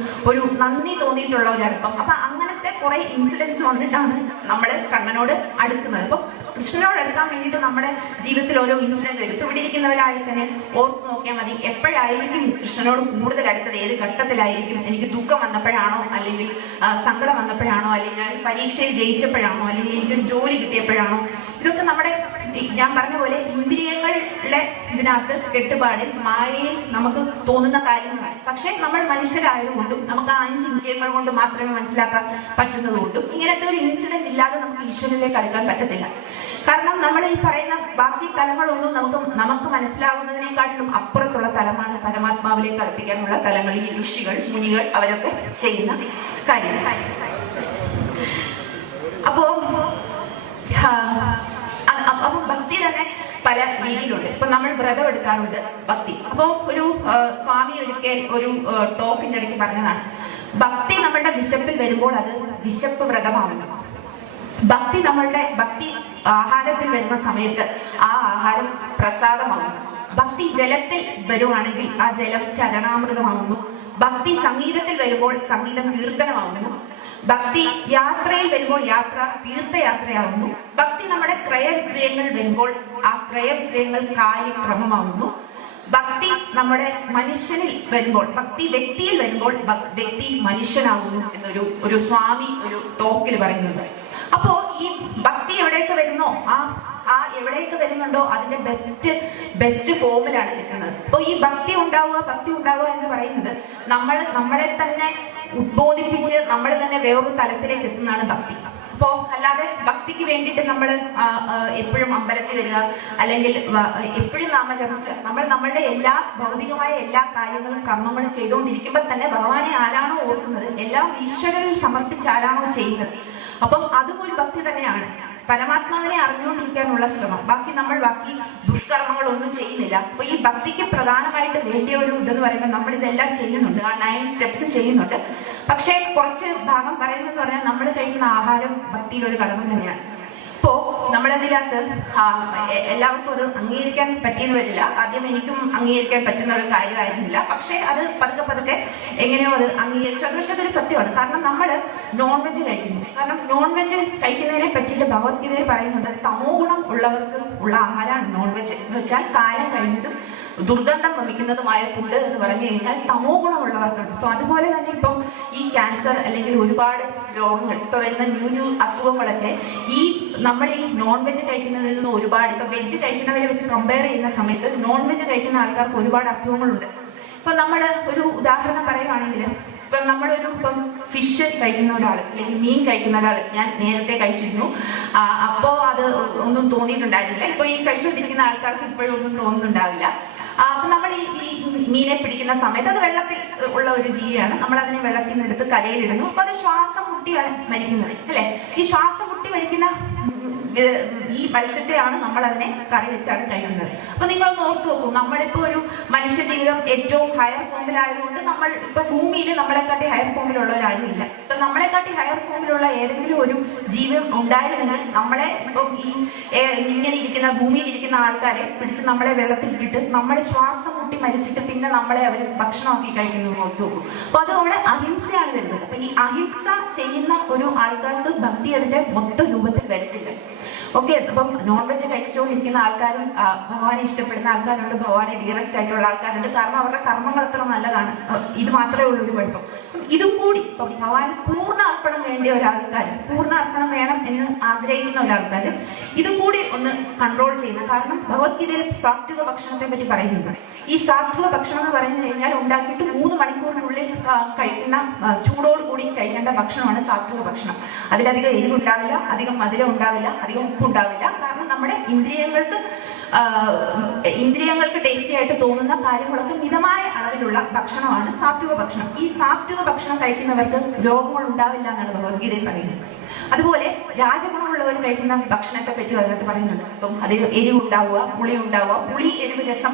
നന്ദി തോന്നിയിട്ടുള്ള ഒരു അടുപ്പം. അപ്പൊ അങ്ങനത്തെ കുറെ ഇൻസിഡൻസ് വന്നിട്ടാണ് നമ്മൾ കണ്ണനോട് അടുക്കുന്നത്. അപ്പൊ കൃഷ്ണനോട് അടുക്കാൻ വേണ്ടിയിട്ട് നമ്മുടെ ജീവിതത്തിൽ ഓരോ ഇൻസിഡന്റ് വരും. ഇപ്പൊ ഇവിടെ ഇരിക്കുന്നവരായി തന്നെ ഓർത്ത് നോക്കിയാൽ മതി, എപ്പോഴായിരിക്കും കൃഷ്ണനോട് കൂടുതൽ അടുത്തത്, ഏത് ഘട്ടത്തിലായിരിക്കും? എനിക്ക് ദുഃഖം വന്നപ്പോഴാണോ, അല്ലെങ്കിൽ സങ്കടം വന്നപ്പോഴാണോ, അല്ലെങ്കിൽ പരീക്ഷയിൽ ജയിച്ചപ്പോഴാണോ, അല്ലെങ്കിൽ എനിക്കൊരു ജോലി കിട്ടിയപ്പോഴാണോ? ഇതൊക്കെ നമ്മുടെ, ഞാൻ പറഞ്ഞ പോലെ, ഇന്ദ്രിയങ്ങളുടെ ഇതിനകത്ത് കെട്ടുപാടിൽ മായയിൽ നമുക്ക് തോന്നുന്ന കാര്യങ്ങളാണ്. പക്ഷെ നമ്മൾ മനുഷ്യരായതുകൊണ്ടും നമുക്ക് ആ 5 ഇന്ദ്രിയങ്ങൾ കൊണ്ട് മാത്രമേ മനസ്സിലാക്കാൻ പറ്റുന്നതുകൊണ്ടും ഇങ്ങനത്തെ ഒരു ഇൻസിഡന്റ് ഇല്ലാതെ നമുക്ക് ഈശ്വരനിലേക്ക് അടുക്കാൻ പറ്റത്തില്ല. കാരണം നമ്മൾ ഈ പറയുന്ന ബാക്കി തലങ്ങളൊന്നും നമുക്ക് മനസ്സിലാവുന്നതിനെക്കാട്ടിലും അപ്പുറത്തുള്ള തലമാണ് പരമാത്മാവിലേക്ക് അടുപ്പിക്കാനുള്ള തലങ്ങൾ. ഈ ഋഷികൾ, മുനികൾ അവരൊക്കെ ചെയ്യുന്ന കാര്യങ്ങൾ. അപ്പോ ഭക്തി തന്നെ പല രീതിയിലുണ്ട്. ഇപ്പൊ നമ്മൾ വ്രതം എടുക്കാറുണ്ട് ഭക്തി. അപ്പോ ഒരു സ്വാമി ഒരിക്കൽ ഒരു ടോക്കിന്റെ ഇടയ്ക്ക് പറഞ്ഞതാണ്, ഭക്തി നമ്മളുടെ വിശപ്പിൽ വരുമ്പോൾ അത് വിശപ്പ് വ്രതമാവുന്നു. ഭക്തി ആഹാരത്തിൽ വരുന്ന സമയത്ത് ആ ആഹാരം പ്രസാദമാകുന്നു. ഭക്തി ജലത്തിൽ വരുവാണെങ്കിൽ ആ ജലം ചരണാമൃതമാകുന്നു. ഭക്തി സംഗീതത്തിൽ വരുമ്പോൾ സംഗീതം കീർത്തനമാകുന്നു. ഭക്തി യാത്രയിൽ വരുമ്പോൾ യാത്ര തീർത്ഥയാത്രയാവുന്നു. ഭക്തി നമ്മുടെ ക്രയവിക്രയങ്ങൾ വരുമ്പോൾ ആ ക്രയവിക്രയങ്ങൾ കാര്യക്രമമാവുന്നു. ഭക്തി നമ്മുടെ മനുഷ്യനിൽ വരുമ്പോൾ, ഭക്തി വ്യക്തിയിൽ വരുമ്പോൾ വ്യക്തി മനുഷ്യനാവുന്നു എന്നൊരു സ്വാമി ഒരു ടോക്കിൽ പറയുന്നുണ്ട്. അപ്പോ ഈ ഭക്തി എവിടെയൊക്കെ വരുന്നോ, ആ എവിടെയൊക്കെ വരുന്നുണ്ടോ അതിന്റെ ബെസ്റ്റ് ഫോമിലാണ് കിട്ടുന്നത്. അപ്പൊ ഈ ഭക്തി ഉണ്ടാവുക എന്ന് പറയുന്നത് നമ്മളെ തന്നെ ഉദ്ബോധിപ്പിച്ച് നമ്മൾ തന്നെ വേറൊരു തലത്തിലേക്ക് എത്തുന്നതാണ് ഭക്തി. അപ്പോ അല്ലാതെ ഭക്തിക്ക് വേണ്ടിയിട്ട് നമ്മൾ എപ്പോഴും അമ്പലത്തിൽ വരിക, അല്ലെങ്കിൽ എപ്പോഴും നാമജപം, നമ്മളുടെ എല്ലാ ഭൗതികമായ എല്ലാ കാര്യങ്ങളും കർമ്മങ്ങളും ചെയ്തുകൊണ്ടിരിക്കുമ്പോൾ തന്നെ ഭഗവാനെ ആരാണോ ഓർക്കുന്നത്, എല്ലാം ഈശ്വരനിൽ സമർപ്പിച്ച് ആരാണോ ചെയ്യുന്നത്, അപ്പം അതും ഒരു ഭക്തി തന്നെയാണ്. പരമാത്മാവിനെ അറിഞ്ഞുകൊണ്ടിരിക്കാനുള്ള ശ്രമം. ബാക്കി ദുഷ്കർമ്മങ്ങളൊന്നും ചെയ്യുന്നില്ല. അപ്പൊ ഈ ഭക്തിക്ക് പ്രധാനമായിട്ട് വേണ്ടിയ ഒരു ഇതെന്ന് പറയുമ്പോൾ നമ്മൾ ഇതെല്ലാം ചെയ്യുന്നുണ്ട്, ആ 9 സ്റ്റെപ്സ് ചെയ്യുന്നുണ്ട്. പക്ഷെ കുറച്ച് ഭാഗം പറയുന്നതെന്ന് പറഞ്ഞാൽ നമ്മൾ കഴിക്കുന്ന ആഹാരം ഭക്തിയിലൊരു ഘടകം തന്നെയാണ്. ഇപ്പോ നമ്മളതിനകത്ത് എല്ലാവർക്കും അത് അംഗീകരിക്കാൻ പറ്റിയെന്ന് വരില്ല. ആദ്യം എനിക്കും അംഗീകരിക്കാൻ പറ്റുന്ന ഒരു കാര്യമായിരുന്നില്ല. പക്ഷെ അത് പതുക്കെ എങ്ങനെയോ അത് അംഗീകരിച്ചു. അത് പക്ഷെ അതൊരു സത്യമാണ്. കാരണം നമ്മൾ നോൺ വെജ് കഴിക്കുന്നു. കാരണം നോൺ വെജ് കഴിക്കുന്നതിനെ പറ്റിയിട്ട് ഭഗവത്ഗീതയിൽ പറയുന്നുണ്ട്, തമോ ഗുണം ഉള്ളവർക്ക് ഉള്ള ആഹാരമാണ് നോൺ വെജ് എന്ന് വെച്ചാൽ കാലം കഴിഞ്ഞതും ദുർഗന്ധം വമിക്കുന്നതുമായ ഫുഡ് എന്ന് പറഞ്ഞു കഴിഞ്ഞാൽ തമോ ഗുണമുള്ളവർക്കാണ്. അപ്പൊ അതുപോലെ തന്നെ ഇപ്പം ഈ ക്യാൻസർ അല്ലെങ്കിൽ ഒരുപാട് രോഗങ്ങൾ, ഇപ്പൊ വരുന്ന ന്യൂ അസുഖങ്ങളൊക്കെ ഈ നമ്മൾ ഈ നോൺ വെജ് കഴിക്കുന്നതിൽ നിന്ന് ഒരുപാട്, ഇപ്പൊ വെജ് കഴിക്കുന്നവരെ വെച്ച് കമ്പയർ ചെയ്യുന്ന സമയത്ത് നോൺ വെജ് കഴിക്കുന്ന ആൾക്കാർക്ക് ഒരുപാട് അസുഖങ്ങളുണ്ട്. ഇപ്പൊ നമ്മൾ ഒരു ഉദാഹരണം പറയുകയാണെങ്കിൽ, ഇപ്പം ഫിഷ് കഴിക്കുന്ന ഒരാൾ അല്ലെങ്കിൽ മീൻ കഴിക്കുന്ന ഒരാൾ, ഞാൻ നേരത്തെ കഴിച്ചിരുന്നു, അപ്പോ അത് ഒന്നും തോന്നിയിട്ടുണ്ടായിരുന്നില്ല. ഇപ്പൊ ഈ കഴിച്ചുകൊണ്ടിരിക്കുന്ന ആൾക്കാർക്ക് ഇപ്പോഴും ഒന്നും തോന്നുന്നുണ്ടാവില്ല. അപ്പൊ നമ്മൾ ഈ മീനെ പിടിക്കുന്ന സമയത്ത് അത് വെള്ളത്തിൽ ഉള്ള ഒരു ജീവിയാണ്. നമ്മൾ അതിനെ വെള്ളത്തിൽ നിന്ന് എടുത്ത് കരയിലിടുന്നു. അപ്പൊ അത് ശ്വാസം മുട്ടിയാണ് മരിക്കുന്നത്, അല്ലെ? ഈ ശ്വാസം മുട്ടി മരിക്കുന്ന ഈ മത്സ്യത്തെയാണ് നമ്മൾ അതിനെ കറി വെച്ചാണ് കഴിക്കുന്നത്. അപ്പൊ നിങ്ങളൊന്ന് ഓർത്തു നോക്കൂ, നമ്മളിപ്പോ ഒരു മനുഷ്യ ജീവിതം ഏറ്റവും ഹയർ ഫോമിലായതുകൊണ്ട് നമ്മൾ ഇപ്പൊ ഭൂമിയിൽ നമ്മളെക്കാട്ടി ഹയർ ഫോമിലുള്ളവരാരും ഇല്ല. ഇപ്പൊ നമ്മളെക്കാട്ടി ഹയർ ഫോമിലുള്ള ഏതെങ്കിലും ഒരു ജീവിതം ഉണ്ടായിരുന്നെങ്കിൽ നമ്മളെ ഇപ്പം ഇങ്ങനെ ഇരിക്കുന്ന ഭൂമിയിൽ ഇരിക്കുന്ന ആൾക്കാരെ പിടിച്ച് നമ്മളെ വെള്ളത്തിലിട്ടിട്ട് നമ്മൾ ശ്വാസം മുട്ടി മരിച്ചിട്ട് പിന്നെ നമ്മളെ അവർ ഭക്ഷണമാക്കി കഴിക്കുന്നു ഓർത്തു നോക്കൂ. അപ്പൊ അത് അവിടെ അഹിംസയാണ് വരുന്നത്. അപ്പൊ ഈ അഹിംസ ചെയ്യുന്ന ഒരു ആൾക്കാർക്ക് ഭക്തി അതിന്റെ മൊത്തം രൂപത്തിൽ വരത്തില്ല. ഓക്കെ, അപ്പം നോൺ വെജ് കഴിച്ചുകൊണ്ടിരിക്കുന്ന ആൾക്കാരും ഭഗവാനെ ഇഷ്ടപ്പെടുന്ന ആൾക്കാരുണ്ട്, ഭഗവാനെ ഡിയറസ്റ്റ് ആയിട്ടുള്ള ആൾക്കാരുണ്ട്. കാരണം അവരുടെ കർമ്മങ്ങൾ അത്ര നല്ലതാണ്. ഇത് മാത്രമേ ഉള്ളൂ ഒരു കുഴപ്പം. ഇതും കൂടി ഇപ്പം ഭഗവാൻ പൂർണ്ണ അർപ്പണം വേണ്ടിയ ഒരാൾക്കാർ, പൂർണ്ണ അർപ്പണം വേണം എന്ന് ആഗ്രഹിക്കുന്ന ഒരാൾക്കാർ ഇതും കൂടി ഒന്ന് കൺട്രോൾ ചെയ്യുന്ന, കാരണം ഭഗവത്ഗീതയിൽ സാത്വിക ഭക്ഷണത്തെ പറ്റി പറയുന്നുണ്ട്. ഈ സാത്വിക ഭക്ഷണം എന്ന് പറഞ്ഞു കഴിഞ്ഞാൽ ഉണ്ടാക്കിയിട്ട് 3 മണിക്കൂറിനുള്ളിൽ കഴിക്കുന്ന, ചൂടോടുകൂടി കഴിക്കേണ്ട ഭക്ഷണമാണ് സാത്വിക ഭക്ഷണം. അതിലധികം എരിവുണ്ടാവില്ല, അധികം മധുരം ഉണ്ടാവില്ല, അധികം ഉപ്പുണ്ടാവില്ല. കാരണം നമ്മുടെ ഇന്ദ്രിയങ്ങൾക്ക് ടേസ്റ്റി ആയിട്ട് തോന്നുന്ന കാര്യങ്ങളൊക്കെ മിതമായ അളവിലുള്ള ഭക്ഷണമാണ് സാത്വിക ഭക്ഷണം. ഈ സാത്വിക ഭക്ഷണം കഴിക്കുന്നവർക്ക് രോഗങ്ങൾ ഉണ്ടാവില്ല എന്നാണ് ഭഗവത്ഗീതയിൽ പറയുന്നത്. അതുപോലെ രാജഗുണമുള്ളവർ കഴിക്കുന്ന ഭക്ഷണത്തെ പറ്റി അതിനകത്ത് പറയുന്നുണ്ട്. അപ്പം അതിൽ എരിവുണ്ടാവുക, പുളി ഉണ്ടാവുക, പുളി എരിവ് രസം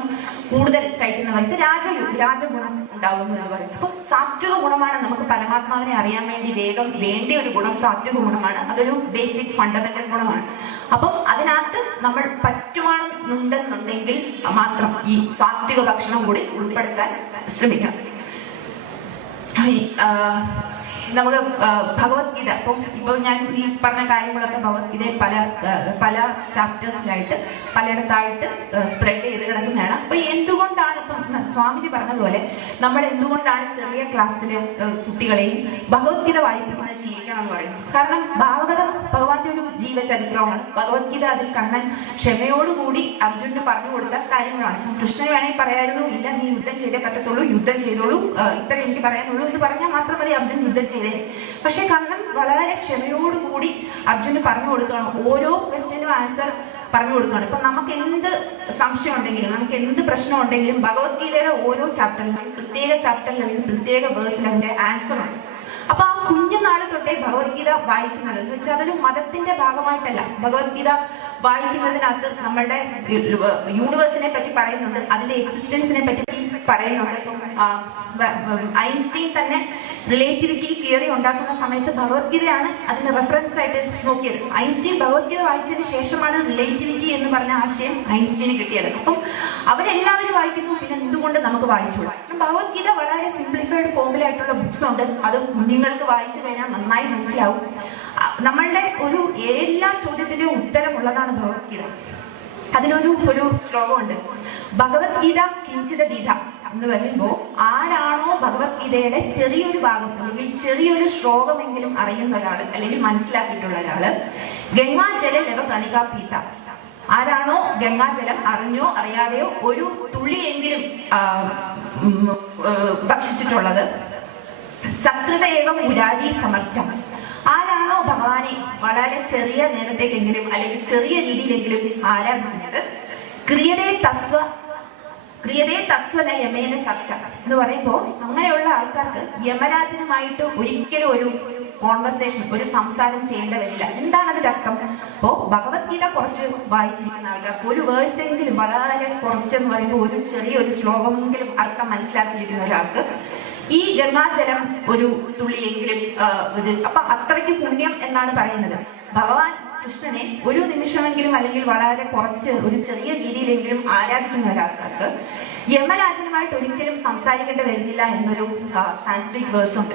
കൂടുതൽ കഴിക്കുന്നവർക്ക് രാജഗുണം ഉണ്ടാവുന്നു എന്ന് പറയുന്നത്. അപ്പം സാത്വിക ഗുണമാണ് നമുക്ക് പരമാത്മാവിനെ അറിയാൻ വേണ്ടിയ ഒരു ഗുണം സാത്വിക ഗുണമാണ്. അതൊരു ബേസിക് ഫണ്ടമെന്റൽ ഗുണമാണ്. അപ്പം അതിനകത്ത് നമ്മൾ പറ്റുവാണെന്നുണ്ടെന്നുണ്ടെങ്കിൽ മാത്രം ഈ സാത്വിക ഭക്ഷണം കൂടി ഉൾപ്പെടുത്താൻ ശ്രമിക്കണം. നമുക്ക് ഭഗവത്ഗീത ഇപ്പൊ ഞാൻ ഈ പറഞ്ഞ കാര്യങ്ങളൊക്കെ ഭഗവത്ഗീതയിൽ പല ചാപ്റ്റേഴ്സിലായിട്ട് പലയിടത്തായിട്ട് സ്പ്രെഡ് ചെയ്ത് കിടക്കുന്നതാണ്. അപ്പൊ എന്തുകൊണ്ടാണ് ഇപ്പം സ്വാമിജി പറഞ്ഞതുപോലെ നമ്മൾ എന്തുകൊണ്ടാണ് ചെറിയ ക്ലാസ്സിലെ കുട്ടികളെയും ഭഗവത്ഗീത വായിപ്പിക്കുന്നത് ശീലിക്കണം എന്ന് പറയുന്നത്? കാരണം ഭാഗവതം ഭഗവാന്റെ ഒരു ജീവചരിത്രമാണ്. ഭഗവത്ഗീത അതിൽ കണ്ണൻ ക്ഷമയോടുകൂടി അർജുനന് പറഞ്ഞു കൊടുത്ത കാര്യങ്ങളാണ്. കൃഷ്ണന് വേണമെങ്കിൽ പറയായിരുന്നു, ഇല്ല നീ യുദ്ധം ചെയ്തേ പറ്റത്തുള്ളൂ, യുദ്ധം ചെയ്തോളൂ, ഇത്ര എനിക്ക് പറയാനുള്ളൂ എന്ന് പറഞ്ഞാൽ മാത്രം മതി അർജുൻ യുദ്ധം ചെയ്തേ. പക്ഷെ കണ്ണൻ വളരെ ക്ഷമയോടുകൂടി അർജുനന് പറഞ്ഞു കൊടുക്കുകയാണ്. ഓരോ ക്വസ്റ്റ്യനും ആൻസർ പറഞ്ഞു കൊടുക്കുകയാണ്. ഇപ്പൊ നമുക്ക് എന്ത് സംശയം ഉണ്ടെങ്കിലും, നമുക്ക് എന്ത് പ്രശ്നം ഉണ്ടെങ്കിലും ഭഗവത്ഗീതയുടെ ഓരോ ചാപ്റ്ററിലും പ്രത്യേക ചാപ്റ്ററിൽ അല്ലെങ്കിൽ പ്രത്യേക വേഴ്സിൽ അതിന്റെ ആൻസർ ഉണ്ട്. അപ്പൊ ആ കുഞ്ഞുനാൾ തൊട്ടേ ഭഗവത്ഗീത വായിക്കുന്നത് എന്ന് വെച്ചാൽ അതൊരു മതത്തിന്റെ ഭാഗമായിട്ടല്ല. ഭഗവത്ഗീത വായിക്കുന്നതിനകത്ത് നമ്മളുടെ യൂണിവേഴ്സിനെ പറ്റി പറയുന്നുണ്ട്, അതിന്റെ എക്സിസ്റ്റൻസിനെ പറ്റി പറയുന്നുണ്ട്. ഐൻസ്റ്റീൻ തന്നെ റിലേറ്റിവിറ്റി തിയറി ഉണ്ടാക്കുന്ന സമയത്ത് ഭഗവത്ഗീതയാണ് അതിന് റെഫറൻസ് ആയിട്ട് നോക്കിയത്. ഐൻസ്റ്റീൻ ഭഗവത്ഗീത വായിച്ചതിന് ശേഷമാണ് റിലേറ്റിവിറ്റി എന്ന് പറഞ്ഞ ആശയം ഐൻസ്റ്റീന് കിട്ടിയത്. അപ്പം അവരെല്ലാവരും വായിക്കുന്നു, പിന്നെ എന്തുകൊണ്ട് നമുക്ക് വായിച്ചുകൂടാ? ഭഗവത്ഗീത വളരെ സിംപ്ലിഫൈഡ് ഫോമിലായിട്ടുള്ള ബുക്സ് ഉണ്ട്. അത് കുഞ്ഞുങ്ങൾക്ക് വായിച്ചു കഴിഞ്ഞാൽ നന്നായി മനസ്സിലാവും. നമ്മളുടെ എല്ലാ ചോദ്യത്തിന്റെയും ഉത്തരമുള്ളതാണ് ഭഗവത്ഗീത. അതിനൊരു ശ്ലോകമുണ്ട്, ഭഗവത്ഗീത കിഞ്ചിതീത എന്ന് പറയുമ്പോൾ ആരാണോ ഭഗവത്ഗീതയുടെ ചെറിയൊരു ഭാഗം അല്ലെങ്കിൽ ചെറിയൊരു ശ്ലോകമെങ്കിലും അറിയുന്ന ഒരാള് അല്ലെങ്കിൽ മനസ്സിലാക്കിയിട്ടുള്ള ഒരാള്, ഗംഗാജല ലവ കണികാ പീത, ആരാണോ ഗംഗാജലം അറിഞ്ഞോ അറിയാതെയോ ഒരു തുള്ളിയെങ്കിലും ഭക്ഷിച്ചിട്ടുള്ളത്, സകൃതയേവം മുരാരി സമർച്ചം, ആരാണോ ഭഗവാനെ വളരെ ചെറിയ നേരത്തേക്കെങ്കിലും അല്ലെങ്കിൽ ചെറിയ രീതിയിലെങ്കിലും ആരാധിക്കുന്നത്, ക്രിയതേ തസ്വന യമേന ചർച്ച എന്ന് പറയുമ്പോൾ അങ്ങനെയുള്ള ആൾക്കാർക്ക് യമരാജനുമായിട്ട് ഒരിക്കലും ഒരു കോൺവെർസേഷൻ, ഒരു സംസാരം ചെയ്യേണ്ട വരില്ല. എന്താണ് അതിന്റെ അർത്ഥം? അപ്പോ ഭഗവത്ഗീത കുറച്ച് വായിച്ചിരിക്കുന്ന ആൾക്കാർക്ക് ഒരു വേഴ്സെങ്കിലും, വളരെ കുറച്ചെന്ന് പറയുമ്പോൾ ഒരു ചെറിയൊരു ശ്ലോകമെങ്കിലും അർത്ഥം മനസ്സിലാക്കിയിരിക്കുന്ന ഒരാൾക്ക് ഈ ഗംഗാജലം ഒരു തുള്ളിയെങ്കിലും അപ്പൊ അത്രയ്ക്ക് പുണ്യം എന്നാണ് പറയുന്നത്. ഭഗവാൻ കൃഷ്ണനെ ഒരു നിമിഷമെങ്കിലും അല്ലെങ്കിൽ വളരെ കുറച്ച് ഒരു ചെറിയ രീതിയിലെങ്കിലും ആരാധിക്കുന്ന ഒരാൾക്കാർക്ക് യമരാജനുമായിട്ട് ഒരിക്കലും സംസാരിക്കേണ്ടി വരുന്നില്ല എന്നൊരു സാൻസ്ക്രിറ്റ് വേഴ്സ് ഉണ്ട്.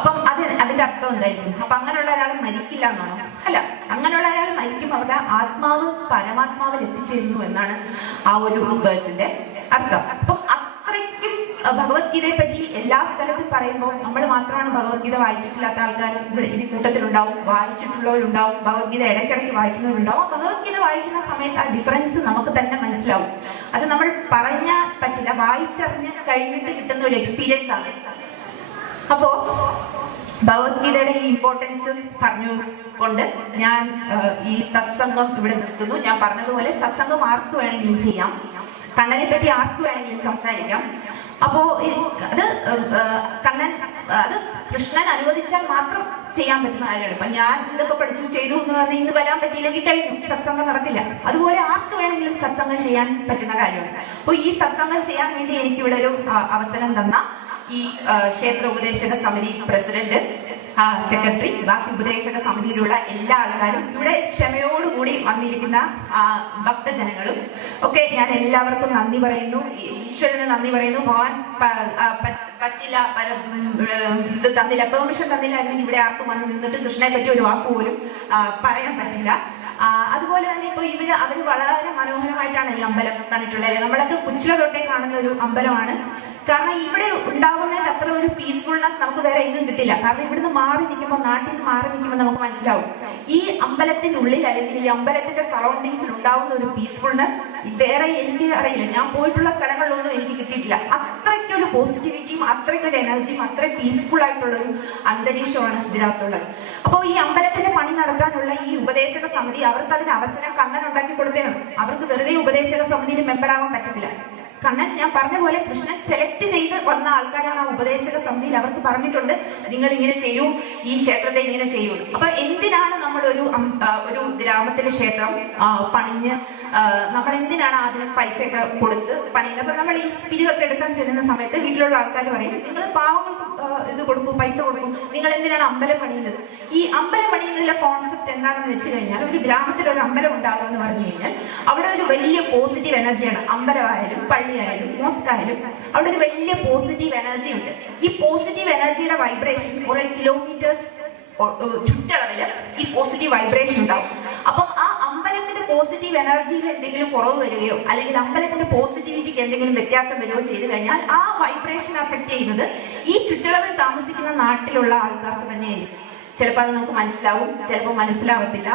അപ്പം അതിന്റെ അർത്ഥം എന്തായിരിക്കും? അപ്പൊ അങ്ങനെയുള്ള ഒരാൾ മരിക്കില്ല എന്നാണോ? അല്ല, അങ്ങനെയുള്ള ഒരാൾ മരിക്കും, അവരുടെ ആത്മാവ് പരമാത്മാവിൽ എത്തിച്ചേരുന്നു എന്നാണ് ആ ഒരു വേഴ്സിന്റെ അർത്ഥം. അപ്പം അത്രയ്ക്കും ഭഗവത്ഗീതയെ പറ്റി എല്ലാ സ്ഥലത്തും പറയുമ്പോൾ നമ്മൾ മാത്രമാണ് ഭഗവത്ഗീത വായിച്ചിട്ടില്ലാത്ത ആൾക്കാർ ഇവിടെ ഈ കൂട്ടത്തിലുണ്ടാവും, വായിച്ചിട്ടുള്ളവരുണ്ടാവും, ഭഗവത്ഗീത ഇടയ്ക്കിടയ്ക്ക് വായിക്കുന്നവരുണ്ടാവും. ഭഗവത്ഗീത വായിക്കുന്ന സമയത്ത് ആ ഡിഫറൻസ് നമുക്ക് തന്നെ മനസ്സിലാവും. അത് നമ്മൾ പറഞ്ഞാൽ പറ്റില്ല, വായിച്ചറിഞ്ഞ് കഴിഞ്ഞിട്ട് കിട്ടുന്ന ഒരു എക്സ്പീരിയൻസ് ആണ്. അപ്പോ ഭഗവത്ഗീതയുടെ ഈ ഇമ്പോർട്ടൻസ് പറഞ്ഞുകൊണ്ട് ഞാൻ ഈ സത്സംഗം ഇവിടെ നിർത്തുന്നു. ഞാൻ പറഞ്ഞതുപോലെ സത്സംഗം ആർക്ക് വേണമെങ്കിലും ചെയ്യാം, കണ്ണനെ പറ്റി ആർക്ക് വേണമെങ്കിലും സംസാരിക്കാം. അപ്പോ അത് അത് കൃഷ്ണൻ അനുവദിച്ചാൽ മാത്രം ചെയ്യാൻ പറ്റുന്ന കാര്യമാണ്. ഇപ്പൊ ഞാൻ ഇതൊക്കെ പഠിച്ചു ചെയ്തു എന്ന് പറഞ്ഞ് ഇന്ന് വരാൻ പറ്റിയില്ലെങ്കിൽ കഴിഞ്ഞു, സത്സംഗം നടത്തില്ല. അതുപോലെ ആർക്ക് വേണമെങ്കിലും സത്സംഗം ചെയ്യാൻ പറ്റുന്ന കാര്യമാണ്. അപ്പൊ ഈ സത്സംഗം ചെയ്യാൻ വേണ്ടി എനിക്കിവിടെ ഒരു അവസരം തന്ന ഈ ക്ഷേത്ര ഉപദേശക സമിതി പ്രസിഡന്റ്, സെക്രട്ടറി, ബാക്കി ഉപദേശക സമിതിയിലുള്ള എല്ലാ ആൾക്കാരും, ഇവിടെ ക്ഷമയോടുകൂടി വന്നിരിക്കുന്ന ഭക്തജനങ്ങളും ഒക്കെ ഞാൻ എല്ലാവർക്കും നന്ദി പറയുന്നു. ഈശ്വരന് നന്ദി പറയുന്നു. ഭഗവാൻ പറ്റില്ല, ഇത് തന്നില്ല, പെർമിഷൻ തന്നില്ലായിരുന്നെങ്കിൽ ഇവിടെ ആർക്കും വന്ന് നിന്നിട്ട് കൃഷ്ണനെ പറ്റി ഒരു വാക്ക് പോലും പറയാൻ പറ്റില്ല. അതുപോലെ തന്നെ ഇപ്പൊ അവര് വളരെ മനോഹരമായിട്ടാണ് ഈ അമ്പലം കണ്ടിട്ടുള്ളത്. നമ്മളൊക്കെ കൊച്ചിലെ തൊട്ടേ കാണുന്ന ഒരു അമ്പലമാണ്. കാരണം ഇവിടെ ഉണ്ടാകുന്നതിന് അത്ര ഒരു പീസ്ഫുൾനെസ് നമുക്ക് വേറെ എങ്ങും കിട്ടില്ല. കാരണം ഇവിടുന്ന് മാറി നിൽക്കുമ്പോൾ, നാട്ടിൽ നിന്ന് മാറി നിൽക്കുമ്പോൾ നമുക്ക് മനസ്സിലാവും ഈ അമ്പലത്തിനുള്ളിൽ അല്ലെങ്കിൽ ഈ അമ്പലത്തിന്റെ സറൗണ്ടിങ്സിൽ ഉണ്ടാവുന്ന ഒരു പീസ്ഫുൾനെസ് വേറെ എനിക്ക് അറിയില്ല. ഞാൻ പോയിട്ടുള്ള സ്ഥലങ്ങളിലൊന്നും എനിക്ക് കിട്ടിയിട്ടില്ല. അത്രയ്ക്കൊരു പോസിറ്റിവിറ്റിയും അത്രയ്ക്കൊരു എനർജിയും അത്രയും പീസ്ഫുൾ ആയിട്ടുള്ളൊരു അന്തരീക്ഷമാണ് ഇതിനകത്തുള്ളത്. അപ്പോൾ ഈ അമ്പലത്തിന്റെ പണി നടത്താനുള്ള ഈ ഉപദേശക സമിതി അവർക്ക് അതിന് അവസരം കണ്ണൻ ഉണ്ടാക്കി കൊടുത്തേണ്. അവർക്ക് വെറുതെ ഉപദേശക സമിതിയിൽ മെമ്പറാവാൻ പറ്റത്തില്ല. കണ്ണൻ, ഞാൻ പറഞ്ഞ പോലെ കൃഷ്ണൻ സെലക്ട് ചെയ്ത് വന്ന ആൾക്കാരാണ് ആ ഉപദേശക സമിതിയിൽ. അവർക്ക് പറഞ്ഞിട്ടുണ്ട് നിങ്ങൾ ഇങ്ങനെ ചെയ്യൂ, ഈ ക്ഷേത്രത്തെ ഇങ്ങനെ ചെയ്യൂ. അപ്പൊ എന്തിനാണ് നമ്മൾ ഒരു ഗ്രാമത്തിലെ ക്ഷേത്രം പണിഞ്ഞ് നമ്മൾ എന്തിനാണ് അതിന് പൈസയൊക്കെ കൊടുത്ത് പണിയുന്നത്? അപ്പൊ നമ്മൾ ഈ പിരിവൊക്കെ എടുക്കാൻ ചെല്ലുന്ന സമയത്ത് വീട്ടിലുള്ള ആൾക്കാർ പറയും, നിങ്ങൾ പാവങ്ങൾക്ക് ഇത് കൊടുക്കും, പൈസ കൊടുക്കും, നിങ്ങൾ എന്തിനാണ് അമ്പലം പണിയുന്നത്? ഈ അമ്പലം പണിയുന്നതിലെ കോൺസെപ്റ്റ് എന്താണെന്ന് വെച്ച് കഴിഞ്ഞാൽ, ഒരു ഗ്രാമത്തിൽ ഒരു അമ്പലം ഉണ്ടാകുമെന്ന് പറഞ്ഞു കഴിഞ്ഞാൽ അവിടെ ഒരു വലിയ പോസിറ്റീവ് എനർജിയാണ്. അമ്പലമായാലും പള്ളി പള്ളിയായാലും മോസ്ക് ആയാലും അവിടെ ഒരു വലിയ പോസിറ്റീവ് എനർജി ഉണ്ട്. ഈ പോസിറ്റീവ് എനർജിയുടെ വൈബ്രേഷൻ കുറെ കിലോമീറ്റേഴ്സ് ചുറ്റളവില് ഈ പോസിറ്റീവ് വൈബ്രേഷൻ ഉണ്ടാവും. അപ്പം ആ അമ്പലത്തിന്റെ പോസിറ്റീവ് എനർജിയിൽ എന്തെങ്കിലും കുറവ് വരികയോ അല്ലെങ്കിൽ അമ്പലത്തിന്റെ പോസിറ്റിവിറ്റിക്ക് എന്തെങ്കിലും വ്യത്യാസം വരികയോ ചെയ്തു കഴിഞ്ഞാൽ ആ വൈബ്രേഷൻ അഫക്ട് ചെയ്യുന്നത് ഈ ചുറ്റളവിൽ താമസിക്കുന്ന നാട്ടിലുള്ള ആൾക്കാർക്ക് തന്നെയായിരിക്കും. ചിലപ്പോൾ അത് നമുക്ക് മനസ്സിലാവും, ചിലപ്പോൾ മനസ്സിലാവത്തില്ല.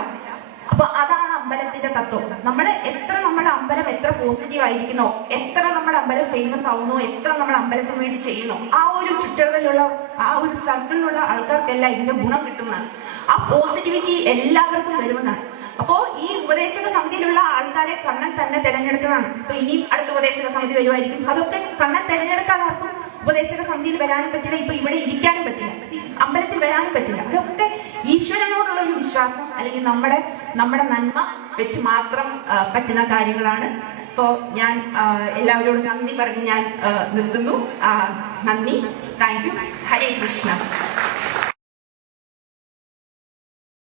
അപ്പൊ അതാണ് അമ്പലത്തിന്റെ തത്വം. നമ്മുടെ അമ്പലം എത്ര പോസിറ്റീവ് ആയിരിക്കുന്നോ, എത്ര നമ്മുടെ അമ്പലം ഫേമസ് ആവുന്നോ, എത്ര നമ്മൾ അമ്പലത്തിന് വേണ്ടി ചെയ്യുന്നോ, ആ ഒരു ചുറ്റളവിലുള്ള ആ ഒരു സർക്കിളിലുള്ള ആൾക്കാർക്കെല്ലാം ഇതിന്റെ ഗുണം കിട്ടുന്നതാണ്. ആ പോസിറ്റിവിറ്റി എല്ലാവർക്കും വരുമെന്നാണ്. അപ്പോ ഈ ഉപദേശക സമിതിയിലുള്ള ആൾക്കാരെ കണ്ണൻ തന്നെ തിരഞ്ഞെടുക്കുന്നതാണ്. ഇപ്പൊ ഇനിയും അടുത്ത ഉപദേശക സമിതി വരുമായിരിക്കും. അതൊക്കെ കണ്ണൻ തിരഞ്ഞെടുക്കാൻ ആർക്കും ഉപദേശക സമിതിയിൽ വരാനും പറ്റില്ല, ഇപ്പൊ ഇവിടെ ഇരിക്കാനും പറ്റില്ല, അമ്പലത്തിൽ വരാനും പറ്റില്ല. അതൊക്കെ ഈശ്വരനോടുള്ള ഒരു വിശ്വാസം അല്ലെങ്കിൽ നമ്മുടെ നന്മ വെച്ച് മാത്രം പറ്റുന്ന കാര്യങ്ങളാണ്. ഇപ്പോ ഞാൻ എല്ലാവരോടും നന്ദി പറഞ്ഞ് ഞാൻ നിർത്തുന്നു. നന്ദി. Thank you. ഹരേ കൃഷ്ണ.